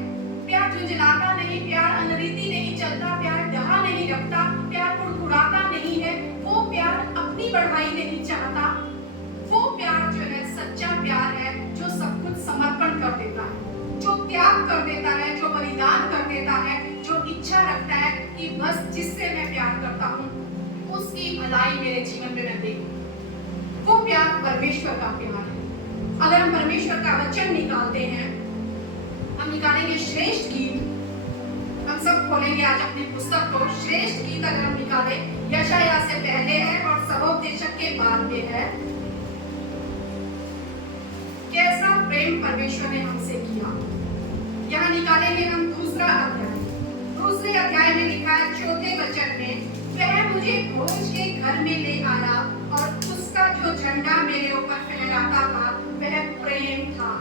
प्यार झुंझलाता नहीं, प्यार अनरीति नहीं चलता, प्यार डहा नहीं रखता, प्यार कुड़कुड़ाता नहीं है, वो प्यार अपनी बढ़ाई नहीं चाहता। वो प्यार जो है सच्चा प्यार है, जो सब कुछ समर्पण कर देता है, जो त्याग कर देता है, जो बलिदान कर देता है, जो इच्छा रखता है कि बस जिससे मैं प्यार करता हूँ उसकी भलाई मेरे जीवन में मैं देखूं। वो प्यार परमेश्वर का प्यार है। अगर हम परमेश्वर का वचन निकालते हैं, हम निकालेंगे श्रेष्ठ गीत। हम सब खोलेंगे आज अपनी पुस्तक को। श्रेष्ठ गीत अगर हम निकालें, यशायाह से पहले है और सबोपदेशक के बाद में है। कैसा प्रेम परमेश्वर ने हमसे किया। यहाँ निकालेंगे हम दूसरा अध्याय। दूसरे अध्याय में लिखा है 4वें वचन में, वह मुझे भोज के घर में ले आया और उसका जो झंडा मेरे ऊपर फहराता था वह प्रेम था।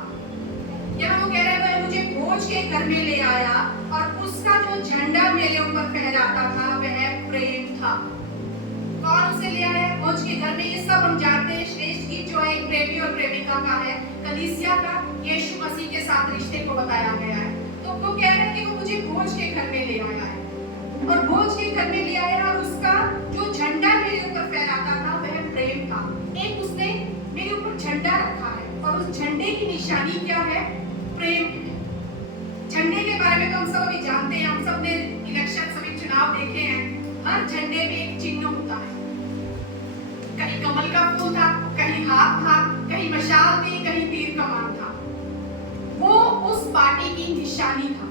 यहाँ वो कह रहे हैं वह मुझे भोज के घर में ले आया और उसका जो झंडा मेरे ऊपर फहराता था वह प्रेम था। कौन उसे ले आया भोज के घर में? ये सब हम जानते हैं। श्रेष्ठ गीत जो है एक प्रेमी और प्रेमिका का है, कलीसिया का यीशु मसीह के साथ रिश्ते को बताया गया है। तो वो कह रहे हैं कि वो मुझे भोज के घर में ले आया है और भोज के घर में ले आया और उसका जो झंडा मेरे ऊपर फहराता था वह प्रेम था। एक उसने मेरे ऊपर झंडा रखा है और उस झंडे की निशानी क्या है? प्रेम। झंडे के बारे में तो हम सब अभी जानते हैं, हम सब ने इलेक्शन सभी चुनाव देखे हैं। हर झंडे में एक चिन्ह होता है, कहीं कमल का फूल था, कहीं हाथ था, कहीं मशाल थी, कहीं तीर कमान था। वो उस पार्टी की निशानी था।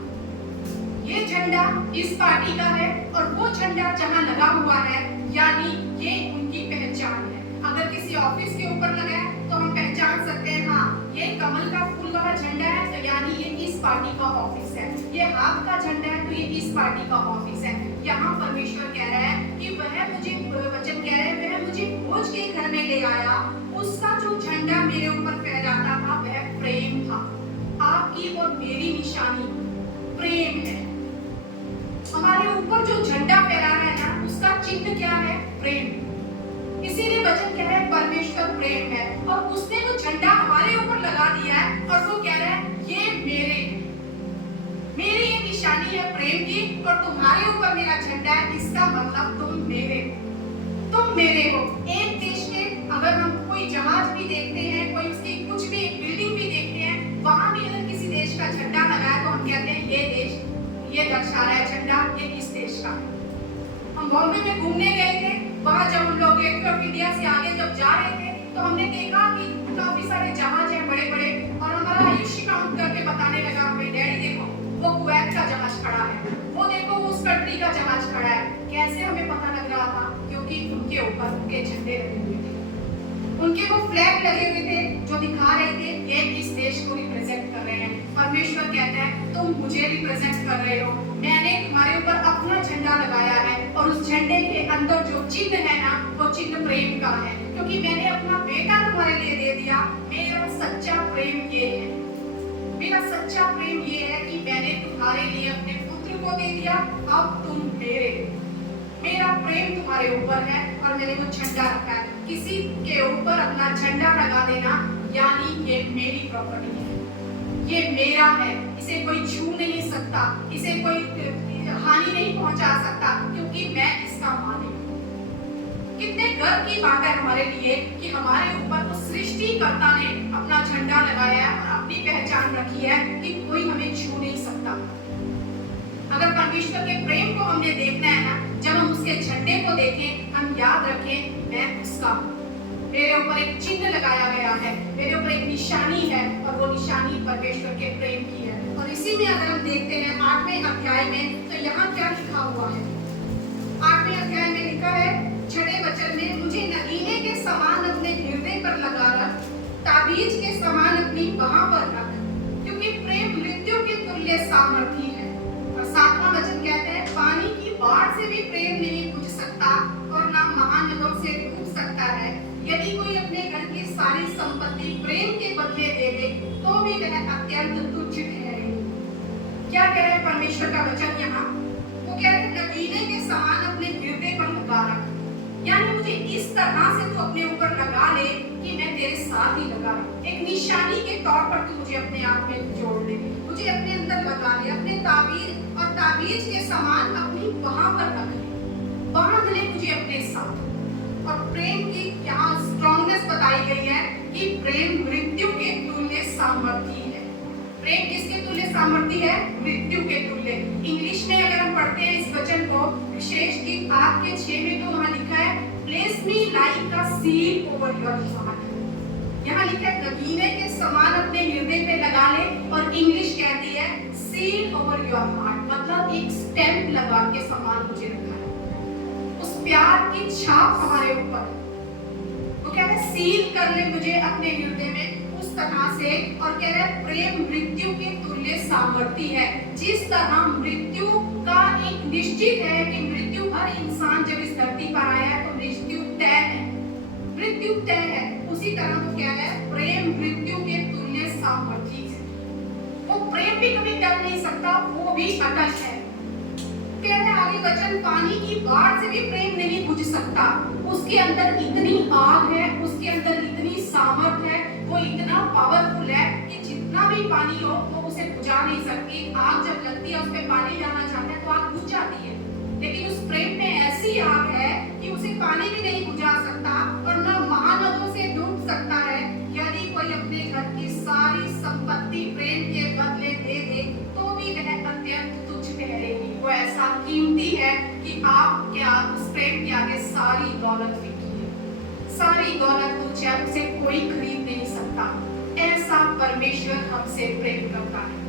ये झंडा इस पार्टी का है और वो झंडा जहां लगा हुआ है यानी ये उनकी पहचान है। अगर किसी ऑफिस के ऊपर लगा है तो हम पहचान सकते हैं, हाँ ये कमल का फूल वाला झंडा है तो यानी ये इस पार्टी का ऑफिस है। ये हाथ का झंडा है तो ये इस पार्टी का ऑफिस है। यहाँ परमेश्वर कह रहा है कि वह मुझे, वचन कह रहे हैं वह मुझे भोज के घर में ले आया, उसका जो झंडा मेरे ऊपर फहराता था वह प्रेम था। आपकी और मेरी निशानी प्रेम है। हमारे ऊपर जो झंडा फहरा है ना, उसका चिन्ह क्या है? प्रेम। इसीलिए वचन कह रहा है परमेश्वर प्रेम है और उसने वो झंडा हमारे ऊपर लगा दिया है और वो कह रहा है ये मेरी ये निशानी है प्रेम की और तुम्हारे ऊपर मेरा झंडा है। इसका मतलब तुम मेरे हो। एक देश के अगर हम कोई जहाज भी देखते हैं, कोई उसकी कुछ भी एक बिल्डिंग भी देखते हैं, वहां भी अगर किसी देश का झंडा लगा है तो हम कहते हैं ये देश, ये दर्शा रहा है झंडा ये इस देश का। हम बॉम्बे में घूमने गए थे, वहां जब हम लोग गेट ऑफ इंडिया से आगे जब जा रहे थे तो हमने देखा कि काफी सारे जहाज हैं बड़े बड़े और हमारा आयुष्य काउंट करके बताने लगा हमें, डैडी देखो वो कुवैत का जहाज खड़ा है, वो देखो उस कंट्री का जहाज खड़ा है। कैसे हमें पता लग रहा था? क्योंकि उनके ऊपर उनके झंडे लगे हुए थे, उनके वो फ्लैग लगे हुए थे जो दिखा रहे थे ये इस देश को रिप्रेजेंट कर रहे हैं। परमेश्वर कहता है तुम मुझे रिप्रेजेंट कर रहे हो, मैंने तुम्हारे ऊपर अपना झंडा लगाया है और उस झंडे के अंदर जो चिन्ह है ना वो चिन्ह प्रेम का है, क्योंकि मैंने अपना बेटा तुम्हारे लिए दे दिया। मेरा सच्चा प्रेम ये है, मेरा सच्चा प्रेम ये है कि मैंने तुम्हारे लिए अपने पुत्र को दे दिया, अब तुम मेरा प्रेम तुम्हारे ऊपर है और मैंने वो झंडा रखा है। किसी के ऊपर अपना झंडा लगा देना यानी ये मेरी प्रॉपर्टी है, ये मेरा है, इसे कोई छू नहीं सकता, इसे कोई हानि नहीं पहुंचा सकता क्योंकि मैं इसका मालिक हूं। कितने गर्व की बात है हमारे लिए कि हमारे ऊपर उस सृष्टिकर्ता ने अपना झंडा लगाया है और अपनी पहचान रखी है कि कोई हमें छू नहीं सकता। अगर परमेश्वर के प्रेम को हमने देखना है ना, जब हम उसके झंडे को देखें हम याद रखें मैं उसका हूं, मेरे ऊपर एक चिन्ह लगाया गया है, मेरे ऊपर एक निशानी है और वो निशानी परमेश्वर के प्रेम की है। और इसी में अगर हम देखते हैं 8वें अध्याय में तो यहाँ क्या लिखा हुआ है? 8वें अध्याय में लिखा है 6वें वचन में, मुझे नगीने के समान अपने हृदय पर लगा रख, ताबीज के समान अपनी बाह पर रख, क्योंकि प्रेम मृत्यु के तुल्य सामर्थी है। और 7वां वचन कहते हैं, पानी की बाढ़ से भी प्रेम नहीं बुझ सकता और ना महानदों से डूब सकता है। यदि कोई अपने घर की सारी संपत्ति प्रेम के बदले दे दे तो भी वह अत्यंत तुच्छ ठहरेगी। क्या कह रहे हैं परमेश्वर का वचन यहाँ? वो कह रहे हैं नगीने के समान अपने हृदय पर लगा रख, यानी मुझे इस तरह से तू अपने ऊपर लगा ले कि मैं तेरे साथ ही लगा रहूं। एक निशानी के तौर पर तू मुझे अपने आप में जोड़ ले, मुझे अपने अंदर लगा ले, अपने ताबीज और ताबीज के समान अपनी बाह पर रख ले, बांध ले मुझे अपने साथ। और प्रेम की यहाँ स्ट्रॉन्गनेस बताई गई है कि प्रेम मृत्यु के तुल्य सामर्थी है। प्रेम किसके तुल्य सामर्थी है? मृत्यु के तुल्य। इंग्लिश में अगर हम पढ़ते हैं इस वचन को, विशेष गीत 8 के 6 में, तो वहां लिखा है place me like a seal over your heart. यहाँ लिखा है नगीने के समान अपने हृदय पे लगा ले, और इंग्लिश कहती है सील ओवर योर हार्ट, मतलब एक स्टैंप लगा के समान मुझे रखा है, उस प्यार की छाप हमारे ऊपर। वो कह रहे हैं सील कर ले मुझे अपने हृदय में उस तरह से, और कह रहे हैं प्रेम मृत्यु के तुल्य सामर्थी है। जिस तरह मृत्यु का एक निश्चित है कि मृत्यु हर इंसान जब इस धरती पर आया है तो मृत्यु तय है, मृत्यु तय है, उसी तरह वो कह रहे हैं प्रेम मृत्यु के तुल्य सामर्थी है। वो प्रेम भी कभी टल नहीं सकता, वो भी अटल है। कह रहे हैं आगे वचन, पानी की बाढ़ से भी प्रेम नहीं बुझ सकता। उसके अंदर इतनी आग है, उसके अंदर इतनी सामर्थ है, वो इतना पावरफुल है कि जितना भी पानी हो वो उसे बुझा नहीं सकती। आग जब लगती है उस पे पानी डालना चाहते हैं तो आग बुझ जाती है, लेकिन उस प्रेम में ऐसी आग है कि उसे पानी भी नहीं बुझा सकता और न महानदों से डूब सकता है। यदि कोई अपने घर की सारी संपत्ति प्रेम के बदले दे दे तो भी वह अत्यंत तुच्छ ठहरेगी। वो ऐसा कीमती है कि आप क्या उस प्रेम के आगे सारी दौलत बिकी है, सारी दौलत तुच्छ है, उसे कोई खरीद नहीं सकता। ऐसा परमेश्वर हमसे प्रेम करता है,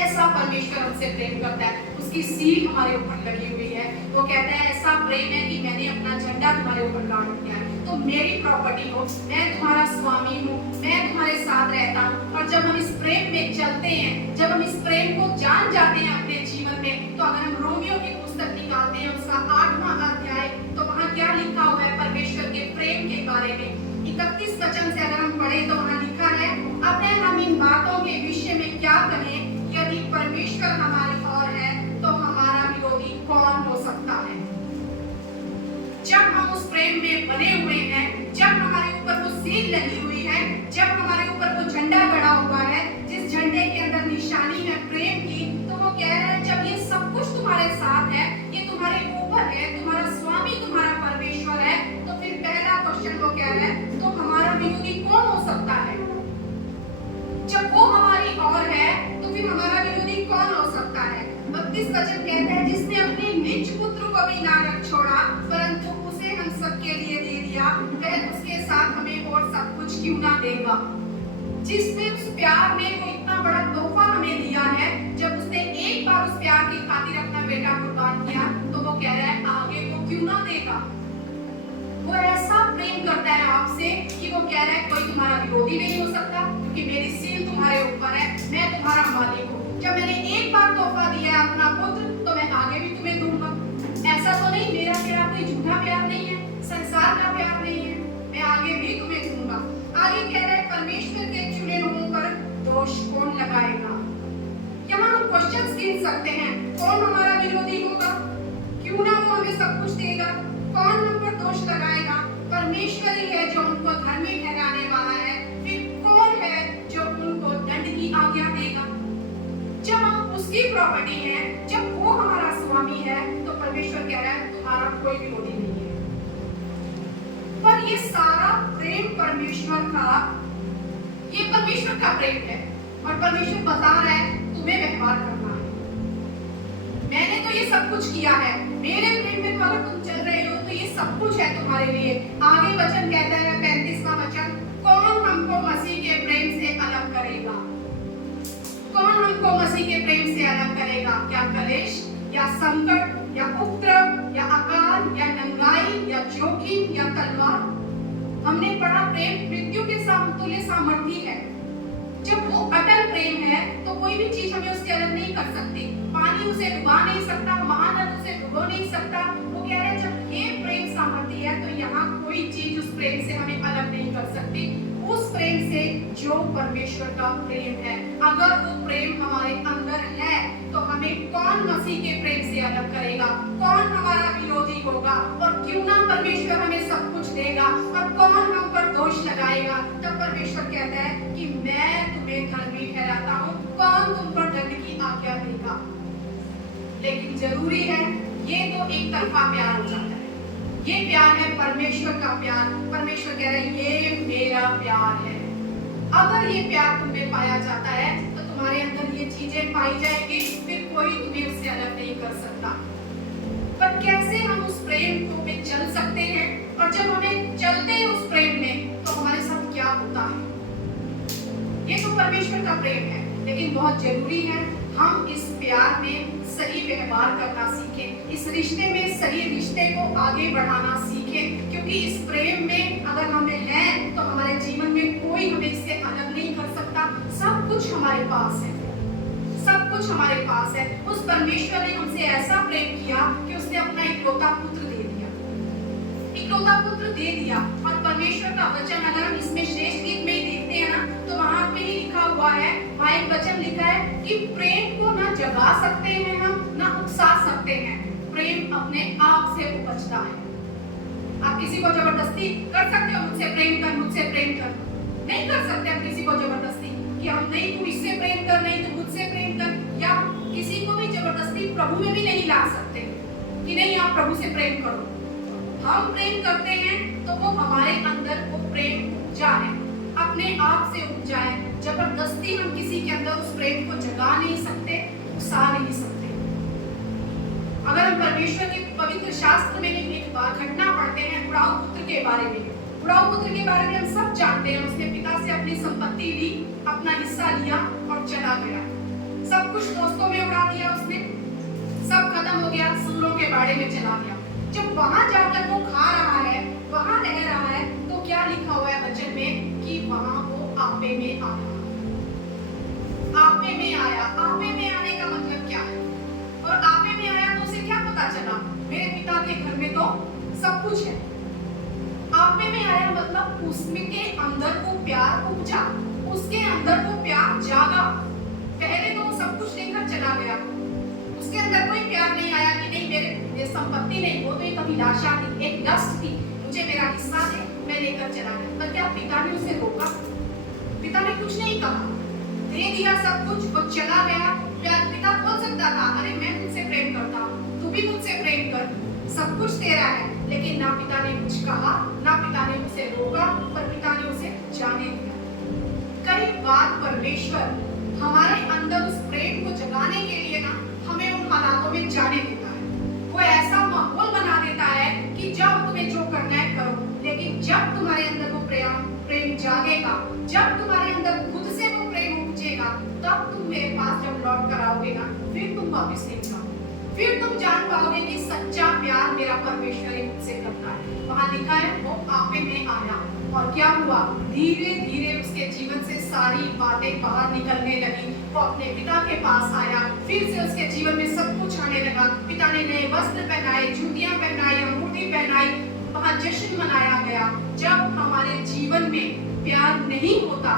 ऐसा परमेश्वर हमसे प्रेम करता है। उसकी सील हमारे ऊपर लगी हुई है। वो कहता है ऐसा प्रेम है कि मैंने अपना झंडा तुम्हारे ऊपर गाड़ दिया है, तो मेरी प्रॉपर्टी हो, मैं तुम्हारा स्वामी हूँ, मैं तुम्हारे साथ रहता हूँ। और जब हम इस प्रेम में चलते हैं, जब हम इस प्रेम को जान जाते हैं अपने जीवन में, तो अगर हम रोमियो की पुस्तक निकालते हैं उसका 8वां अध्याय, तो वहाँ क्या लिखा हुआ है परमेश्वर के प्रेम के बारे में? 31 वचन से अगर हम पढ़े तो वहाँ लिखा है, अतः हम इन बातों के विषय में क्या कहें? यदि परमेश्वर हमारी ओर है तो हमारा विरोधी कौन हो सकता है? जब हम उस प्रेम में बने हुए हैं, जब हमारे ऊपर वो सील लगी हुई है, जब हमारे ऊपर वो झंडा गड़ा हुआ है, जिस झंडे के अंदर निशानी है प्रेम की, तो वो कह रहा है जब ये सब कुछ तुम्हारे साथ है, ये तुम्हारे ऊपर है, तुम्हारा स्वामी तुम्हारा परमेश्वर है, तो फिर पहला क्वेश्चन वो कह रहा है तो हमारा विरोधी कौन हो सकता है? जब वो हमारी ओर है तो फिर हमारा विरोधी कौन हो सकता है? 32 वचन कहते हैं, जिसने अपने निज पुत्र को भी ना रख छोड़ा परंतु उसे हम सबके लिए दे दिया, वह उसके साथ हमें और सब कुछ क्यों ना देगा? जिसने उस प्यार में वो इतना बड़ा तोहफा हमें दिया है, जब उसने एक बार उस प्यार की खातिर अपना बेटा कुर्बान किया, तो वो कह रहा है आगे वो क्यों ना देगा? वो ऐसा प्रेम करता है आपसे कि वो कह रहा है कोई तुम्हारा विरोधी नहीं हो सकता, क्योंकि मेरी सील तुम्हारे ऊपर है, मैं तुम्हारा मालिक हूँ। जब मैंने एक बार तोहफा दिया है अपना पुत्र, तो मैं आगे भी तुम्हें दूंगा। ऐसा तो नहीं मेरा प्यार कोई झूठा प्यार नहीं है, संसार का प्यार नहीं है, मैं आगे भी तुम्हें दूंगा। आगे कह रहे हैं परमेश्वर के चुने लोगों पर दोष कौन लगाएगा? यहाँ हम क्वेश्चंस गिन सकते हैं, कौन हमारा विरोधी होगा? क्यों ना वो हमें सब कुछ देगा? कौन हम पर दोष लगाएगा? परमेश्वर ही है जो उनको धर्मी ठहराने वाला है। फिर कौन है जो उनको दंड की आज्ञा देगा? जब हम उसकी प्रॉपर्टी है, जब वो हमारा स्वामी है, तो परमेश्वर कह रहा है तुम्हारा कोई विरोधी नहीं है। पर ये सारा प्रेम परमेश्वर का, ये परमेश्वर का प्रेम है, और परमेश्वर बता रहा है तुम्हें व्यवहार करना है। मैंने तो ये सब कुछ किया है, मेरे प्रेम में तो अगर तुम चल रहे हो तो ये सब कुछ है तुम्हारे लिए। आगे वचन कहता है 35वां वचन, कौन हमको मसीह के प्रेम से अलग करेगा? कौन हमको मसीह के प्रेम से अलग करेगा? क्या कलेश, या संकट या उपद्रव या अकाल या नंगाई या जोखिम या तलवार। हमने पढ़ा प्रेम मृत्यु के समतुल्य सामर्थ्य है। जब वो अटल प्रेम है तो कोई भी चीज हमें उससे अलग नहीं कर सकती। पानी उसे डुबा नहीं सकता, महानद उसे डुबो नहीं सकता। वो कह रहे हैं जब ये प्रेम सामर्थ्य है तो यहाँ कोई चीज उस प्रेम से हमें अलग नहीं कर सकती, उस प्रेम से जो परमेश्वर का प्रेम है। अगर वो प्रेम हमारे अंदर है तो हमें कौन मसीह के प्रेम से अलग करेगा, कौन हमारा विरोधी होगा। और क्यों ना परमेश्वर हमें सब कुछ देगा और कौन हम पर दोष लगाएगा। तब परमेश्वर कहता है कि मैं तुम्हें धर्मी ठहराता हूँ, कौन तुम पर दंड की आज्ञा देगा। लेकिन जरूरी है, ये तो एक तरफा प्यार हो जाता है। ये प्यार है परमेश्वर का प्यार। परमेश्वर कह रहे हैं ये मेरा प्यार है। अगर ये प्यार तुम में पाया जाता है तो तुम्हारे अंदर ये चीजें पाई जाएंगी, फिर कोई तुम्हें उससे अलग नहीं कर सकता। पर कैसे हम उस प्रेम को में चल सकते हैं, और जब हमें चलते हैं उस प्रेम में तो हमारे साथ क्या होता है। ये तो परमेश्वर का प्रेम है, लेकिन बहुत जरूरी है हम इस प्यार में सही व्यवहार करना सीखें, इस रिश्ते में सही रिश्ते को आगे बढ़ाना सीखें। क्योंकि इस प्रेम में अगर हमें है तो हमारे जीवन में कोई हमें इससे अलग नहीं कर सकता। सब कुछ हमारे पास है, सब कुछ हमारे पास है। उस परमेश्वर ने हमसे ऐसा प्रेम किया कि उसने अपना इकलौता पुत्र दे दिया, इकलौता पुत्र दे दिया। और परमेश्वर का वचन अगर हम इसमें श्रेष्ठ गीत में ही देखते हैं ना, तो वहां पे ही लिखा हुआ है, वहां एक वचन लिखा है कि प्रेम को ना जगा सकते हैं हम, ना उकसा सकते हैं। प्रेम अपने आप से उपजता है। आप किसी को जबरदस्ती कर सकते हो मुझसे प्रेम कर, मुझसे प्रेम कर, नहीं कर सकते आप किसी को जबरदस्ती कि हम नहीं तू इससे प्रेम कर, नहीं तू मुझसे प्रेम कर। या किसी को भी जबरदस्ती प्रभु में भी नहीं ला सकते कि नहीं आप प्रभु से प्रेम करो। हम प्रेम करते हैं तो वो हमारे अंदर वो प्रेम उपजा है, अपने आप से उपजा है। जबरदस्ती हम किसी के अंदर उस प्रेम को जगा नहीं सकते, उकसा नहीं सकते। अगर हम परमेश्वर के पवित्र शास्त्र में एक घटना पढ़ते हैं उड़ाऊ पुत्र के बारे में, उड़ाऊ पुत्र के बारे में हम सब जानते हैं। उसने पिता से अपनी संपत्ति ली, अपना हिस्सा लिया और चला गया। सब कुछ दोस्तों में उड़ा दिया उसने, सब खत्म हो गया, सूरों के बाड़े में चला गया। जब वहां जाकर वो खा रहा है, वहां रह रहा है, तो क्या लिखा हुआ है वचन में कि वहां वो आपे में आया। आपे में आया, आपे में आने का मतलब क्या है? और आपे में आया तो उसे क्या पता चला, मेरे पिता के घर में तो सब कुछ है। आपे में आया मतलब उसके अंदर वो प्यार उपजा, उसके अंदर वो प्यार जागा। पहले तो वो सब कुछ लेकर चला गया, उसके अंदर कोई प्यार नहीं आया कि नहीं मेरे संपत्ति नहीं, वो तो एक अभिलाषा थी, एक लस्ट थी, मुझे मेरा हिस्सा दे, मैं लेकर चला गया। पर क्या पिता ने उसे रोका? पिता ने कुछ नहीं कहा, दे दिया सब कुछ, वो चला गया। पिता बोल सकता था अरे मैं तुझसे प्रेम करता हूँ, तू भी मुझसे प्रेम कर, सब कुछ तेरा है। लेकिन ना पिता ने कुछ कहा, ना पिता ने उसे रोका, पर पिता ने उसे जाने दिया। कई बार परमेश्वर हमारे अंदर उस प्रेम को जगाने के लिए ना हमें उन हालातों में जाने देता है। वो ऐसा माहौल बना देता है कि जब तुम्हें जो करना है करो, लेकिन जब तुम्हारे अंदर वो प्रेम जागेगा, जब तुम्हारे अंदर खुद से वो प्रेम उपजेगा, तब तुम मेरे पास जब लौट कर आओगे ना, फिर तुम वापस नहीं जाओगे। फिर तुम जान पाओगे कि सच्चा प्यार मेरा परमेश्वर ही मुझसे करता है। वहां लिखा है वो आपे में आया, और क्या हुआ, धीरे धीरे उसके जीवन से सारी बातें बाहर निकलने लगी। वो अपने पिता के पास आया, फिर से उसके जीवन में सब कुछ आने लगा। पिता ने नए वस्त्र पहनाए, जूतियां पहनाई, अंगूठी पहनाई, वहां जश्न मनाया गया। जब हमारे जीवन में प्यार नहीं होता,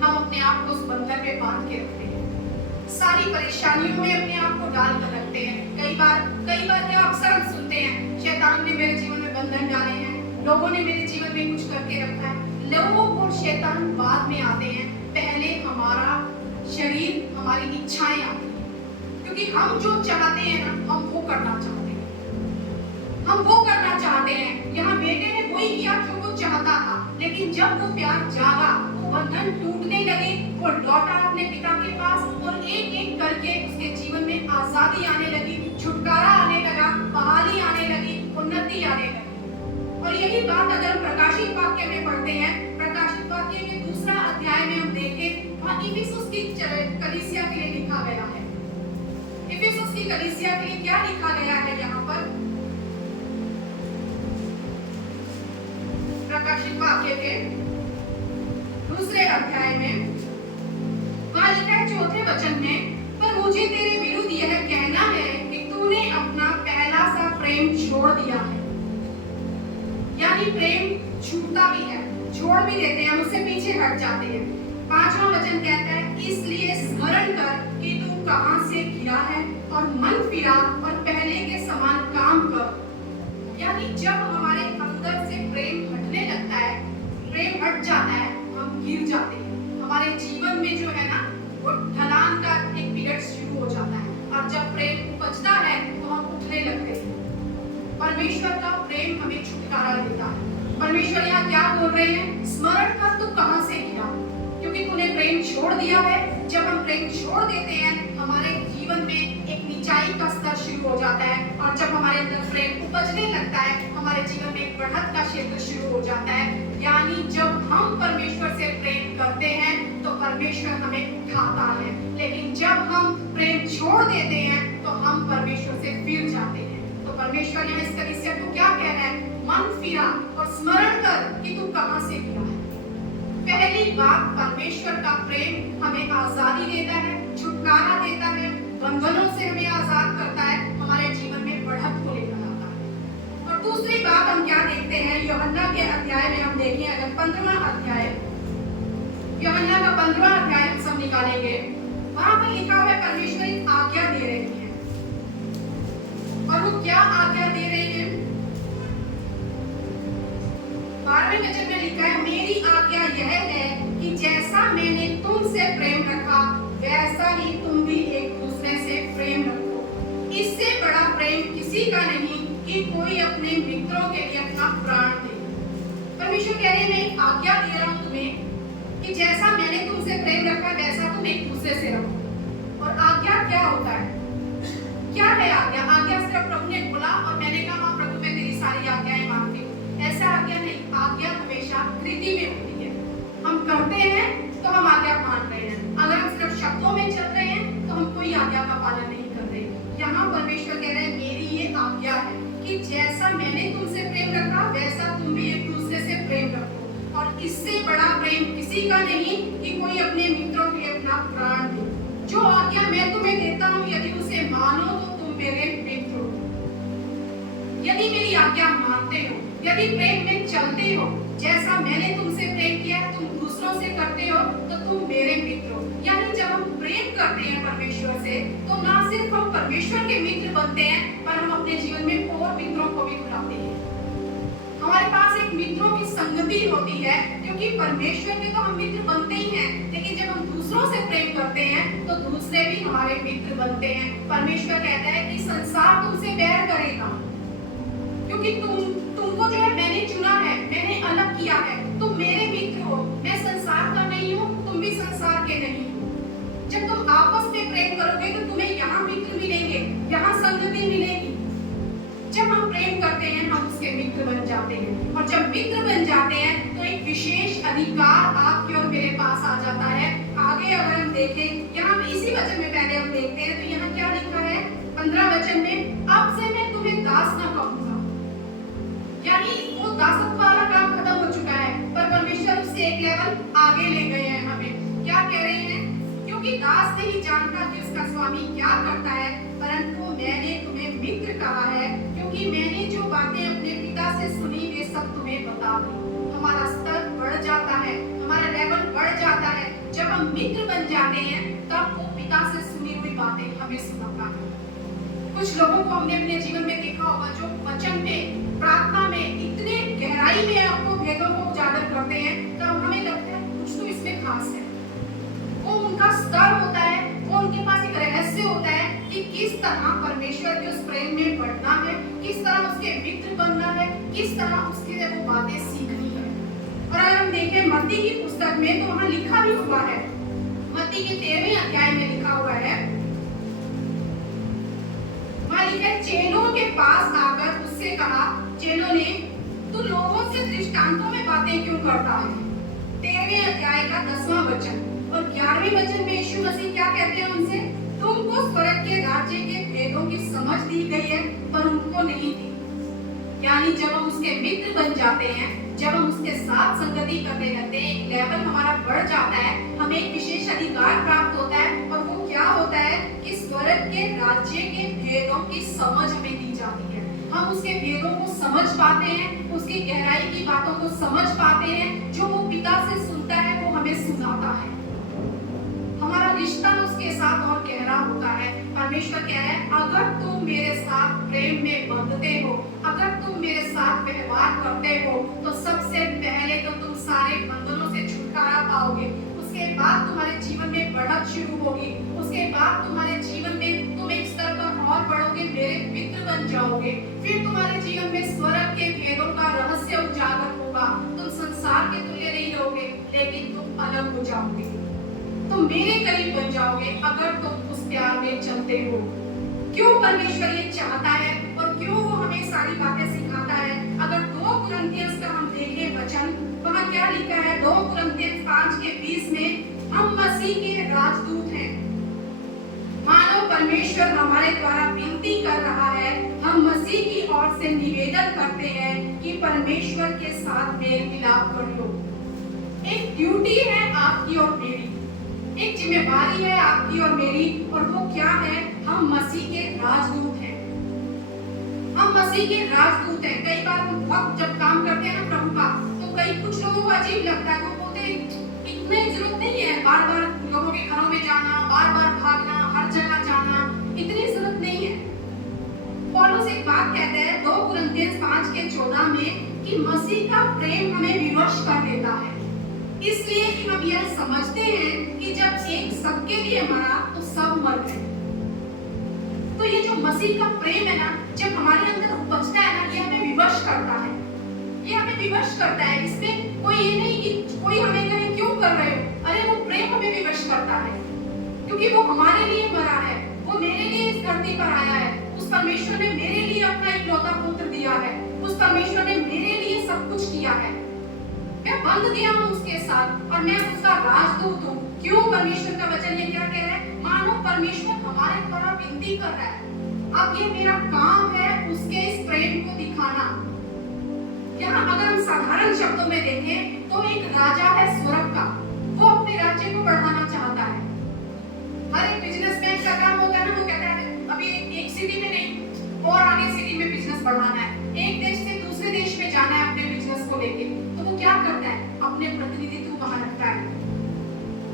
हम अपने आप को उस बंधन में बांध के रखते हैं, सारी परेशानियों में अपने आप को डाल कर रखते हैं। कई बार क्या अक्सर हम सुनते हैं, शैतान ने मेरे जीवन में बंधन डाले हैं, लोगों ने मेरे जीवन में कुछ करके रखा है। लोगों को शैतान बाद में आते हैं, पहले हमारा शरीर, हमारी इच्छाएं आती हैं। क्योंकि हम जो चाहते हैं ना, हम वो करना चाहते हैं, हम वो करना चाहते हैं। यहाँ बेटे ने वही किया जो वो चाहता था, लेकिन जब वो प्यार जागा, वो बंधन टूटने लगे, वो लौटा अपने पिता के पास, और एक एक करके उसके जीवन में आजादी आने लगी, छुटकारा आने लगा, बहाली आने लगी, उन्नति आने लगी। और यही बात अगर हम प्रकाशित वाक्य में पढ़ते हैं, प्रकाशित वाक्य के 2 अध्याय में हम देखें, वहां इफिसुस की कलीसिया के लिए लिखा गया है। इफिसुस सी कलीसिया के लिए क्या लिखा गया है यहाँ पर प्रकाशित वाक्य के 2 अध्याय में वहां लिखा है 4 वचन में, पर मुझे तेरे विरुद्ध यह कहना है कि तूने अपना पहला सा प्रेम छोड़ दिया है। यानी प्रेम छूटता भी है, छोड़ भी देते हैं, उससे पीछे हट जाते हैं। 5वां वचन कहता है, इसलिए स्मरण कर कि तू कहां से गिरा है और मन फिरा और पहले के समान काम कर। यानी जब हमारे अंदर से प्रेम हटने लगता है, प्रेम हट जाता है, हम गिर जाते हैं। हमारे जीवन में जो है ना, वो ढलान का एक पीरियड शुरू हो जाता है, और जब प्रेम उपजता है तो हम उठने लगते हैं। परमेश्वर का प्रेम हमें छुटकारा देता है। परमेश्वर यहाँ क्या बोल रहे हैं? स्मरण कर तू कहां से गिरा, क्योंकि तूने प्रेम छोड़ दिया है। जब हम प्रेम छोड़ देते हैं, हमारे जीवन में एक नीचाई का स्तर शुरू हो जाता है, और जब हमारे अंदर प्रेम उपजने लगता है, हमारे जीवन में एक बढ़त का क्षेत्र शुरू हो जाता है। यानी जब हम परमेश्वर से प्रेम करते हैं तो परमेश्वर हमें उठाता है, लेकिन जब हम प्रेम छोड़ देते हैं तो हम परमेश्वर से फिर जाते हैं। तो परमेश्वर यहाँ इस कलीसिया को क्या कह रहा है? मन फिरा और स्मरण कर कि तू कहां से गिरा है। पहली बात, परमेश्वर का प्रेम हमें आजादी देता है, छुटकारा देता है, बंधनों से हमें आजाद करता है, हमारे जीवन में बढ़त को लेकर आता है। और दूसरी बात हम क्या देखते हैं? यूहन्ना के अध्याय में हम देखें, अगर 15वां अध्याय, यूहन्ना का 15वां अध्याय हम निकालेंगे, वहां पर लिखा हुआ है परमेश्वर एक आज्ञा दे रही है। और वो क्या आज्ञा दे रही है? 12वें वचन में लिखा है, मेरी आज्ञा यह है कि जैसा मैंने तुमसे प्रेम रखा वैसा ही तुम भी एक दूसरे से प्रेम रखो। इससे बड़ा प्रेम किसी का नहीं कि कोई अपने मित्रों के लिए अपना प्राण दे। परमेश्वर कह रहे हैं, मैं आज्ञा दे रहा हूं तुम्हें कि जैसा मैंने तुमसे प्रेम रखा वैसा तुम एक दूसरे से रखो। और आज्ञा क्या होता है? क्या है आज्ञा? आज्ञा सिर्फ प्रभु ने बोला और मैंने कहा हाँ प्रभु मैं तेरी सारी आज्ञाएं मानती हूँ, ऐसा आज्ञा नहीं। आज्ञा हमेशा कृति में होती है। हम करते हैं तो हम आज्ञा मान रहे हैं, अगर हम सिर्फ शब्दों में चल रहे हैं तो हम कोई आज्ञा का पालन नहीं कर रहे। यहाँ परमेश्वर कह रहे हैं, मेरी ये आज्ञा है कि जैसा मैंने तुमसे प्रेम रखा वैसा तुम भी एक दूसरे से प्रेम रखो। और इससे बड़ा प्रेम किसी का नहीं कि कोई अपने मित्रों के लिए अपना प्राण दे। जो आज्ञा मैं तुम्हें देता हूँ, यदि उसे मानो तो तुम मेरे मित्र हो। यदि मेरी आज्ञा मानते हो, यदि प्रेम में चलते हो, जैसा मैंने तुमसे प्रेम किया तुम दूसरों से करते हो, तो तुम मेरे मित्र हो। यानी जब हम प्रेम करते हैं परमेश्वर से, तो ना सिर्फ हम परमेश्वर के मित्र बनते हैं, पर हम अपने जीवन में और मित्रों को भी बुलाते हैं। हमारे पास एक मित्रों की संगति होती है, क्योंकि परमेश्वर के तो हम मित्र बनते ही हैं, लेकिन जब हम दूसरों से प्रेम करते हैं तो दूसरे भी हमारे मित्र बनते हैं। परमेश्वर कहता है कि संसार तुमसे बैर करेगा, क्योंकि तुमको जो है मैंने चुना है, मैंने अलग किया है, तुम मेरे मित्र हो। मैं संसार का नहीं हूँ, तुम भी संसार के नहीं हो। जब तुम आपस में प्रेम करोगे तो तुम्हें यहाँ मित्र मिलेंगे, यहाँ संगति मिलेगी। जब हम प्रेम करते हैं हम उसके मित्र बन जाते हैं, और जब मित्र बन जाते हैं तो एक विशेष अधिकार आपके और मेरे पास आ जाता है। आगे अगर हम देखें, यहाँ इसी वचन में पहले हम देखते हैं, तो यहाँ क्या लिखा है 15 वचन में, अब से मैं तुम्हें दास न कहूंगा। यानी वो दासत्व वाला काम खत्म हो चुका है, पर परमेश्वर उससे एक लेवल आगे ले गए हैं हमें। क्या कह रहे हैं? क्योंकि दास नहीं जानता कि उसका स्वामी क्या करता है, परंतु मैंने तुम्हें मित्र कहा है, क्योंकि मैंने जो बातें अपने पिता से सुनी वे सब तुम्हें बता दी। हमारा स्तर बढ़ जाता है, हमारा लेवल बढ़ जाता है। जब हम मित्र बन जाते हैं तब वो पिता से सुनी हुई बातें हमें सुनाता है। कुछ लोगों को हमने अपने जीवन में देखा होगा जो वचन में, प्रार्थना में इतने गहराई में आपको भेदों को उजागर करते हैं, तब हमें लगता है कुछ तो इसमें खास है। वो उनका स्तर होता है, वो उनके पास एक रहस्य होता है कि किस तरह परमेश्वर के उस प्रेम में बढ़ना है, किस तरह उसके मित्र बनना है, किस तरह उसके वो बातें सीखनी है। और अगर हम देखें मत्ती की पुस्तक में, तो वहां लिखा भी हुआ है, मत्ती के 13वें अध्याय में लिखा हुआ है, चेलों के पास आकर उससे कहा, चेलों ने, तू लोगों से दृष्टांतों में बातें क्यों करता है? 13वें अध्याय का 10वां वचन और 11वें वचन में यीशु मसीह क्या कहते हैं उनसे? तुमको स्वर्ग के राज्य के भेदों की समझ दी गई है पर उनको नहीं थी। यानी जब हम उसके मित्र बन जाते हैं, जब हम उसके साथ संगति करने लगते हैं, एक लेवल हमारा बढ़ जाता है, हमें एक विशेष अधिकार प्राप्त होता है। और वो क्या होता है कि स्वर्ग के राज्य के भेदों की समझ हमें दी जाती है। हम उसके भेदों को समझ पाते हैं, उसकी गहराई की बातों को समझ पाते हैं। जो वो पिता से सुनता है वो हमें सुनाता है। हमारा रिश्ता उसके साथ और गहरा होता है। परमेश्वर कह रहा है, अगर तुम मेरे साथ प्रेम में बंधते हो, अगर तुम मेरे साथ व्यवहार करते हो, तो सबसे पहले तो तुम सारे बंधनों से छुटकारा पाओगे। उसके बाद तुम्हारे जीवन में बढ़त शुरू होगी। उसके बाद तुम्हारे जीवन में तुम एक स्तर पर और बढ़ोगे, मेरे मित्र बन जाओगे। फिर तुम्हारे जीवन में स्वर्ग के भेदों का रहस्य उजागर होगा। तुम संसार के तुल्य नहीं रहोगे, लेकिन तुम अलग हो जाओगे। तुम मेरे करीब बन जाओगे अगर तुम उस प्यार में चलते हो। क्यों परमेश्वर ये चाहता है और क्यों वो हमें सारी बातें सिखाता है? अगर 2 कुरिन्थियंस का हम देखें वचन, वहां क्या लिखा है? 2 कुरिन्थियंस 5:20 में, हम मसीह के राजदूत हैं। मानो परमेश्वर हमारे द्वारा विनती कर रहा है। हम मसीह की ओर से निवेदन करते हैं कि परमेश्वर के साथ मेल मिलाप कर लो। एक ड्यूटी है आपकी और मेरी, एक जिम्मेदारी है आपकी और मेरी, और वो क्या है? हम मसीह के राजदूत हैं। हम मसीह के राजदूत हैं। कई बार हम वक्त जब काम करते हैं ना प्रभु का, तो कई कुछ लोगों को अजीब लगता है। वो बोलते हैं इतनी जरूरत नहीं है बार बार लोगों के घरों में जाना, बार बार भागना, हर जगह जाना, इतनी जरूरत नहीं है। पौलुस एक बात कहते हैं 2 कुरिन्थियंस 5:14 में कि मसीह का प्रेम हमें विवश कर देता है, इसलिए कि हम यह समझते हैं कि जब एक सबके लिए मरा तो सब मर गए। तो ये जो मसीह का प्रेम है ना, जब हमारे अंदर उपजता है ना, ये हमें विवश करता है। ये हमें विवश करता है। इसमें कोई ये नहीं कि कोई हमें कहे क्यों कर रहे हो। अरे वो प्रेम हमें विवश करता है, क्योंकि वो हमारे लिए मरा है, वो मेरे लिए इस धरती पर आया है। उस परमेश्वर ने मेरे लिए अपना इकलौता पुत्र दिया है। उस परमेश्वर ने मेरे लिए सब कुछ किया है। मैं बंध गया हूँ उसके साथ और मैं उसका राजदूत हूँ। क्यों? परमेश्वर का वचन ये क्या कह रहा है? मानो परमेश्वर हमारे द्वारा विनती कर रहा है। अब ये मेरा काम है उसके इस प्रेम को दिखाना। क्या अगर हम साधारण शब्दों में देखें तो एक राजा है स्वर्ग का, वो अपने राज्य को बढ़ाना चाहता है। हर एक बिजनेसमैन का काम होता है ना, वो कहता है अभी एक सिटी में नहीं और आगे सिटी में बिजनेस बढ़ाना है, एक देश से दूसरे देश में जाना है अपने बिजनेस को लेके। तो वो क्या करता है? अपने प्रतिनिधित्व वहां रखता है।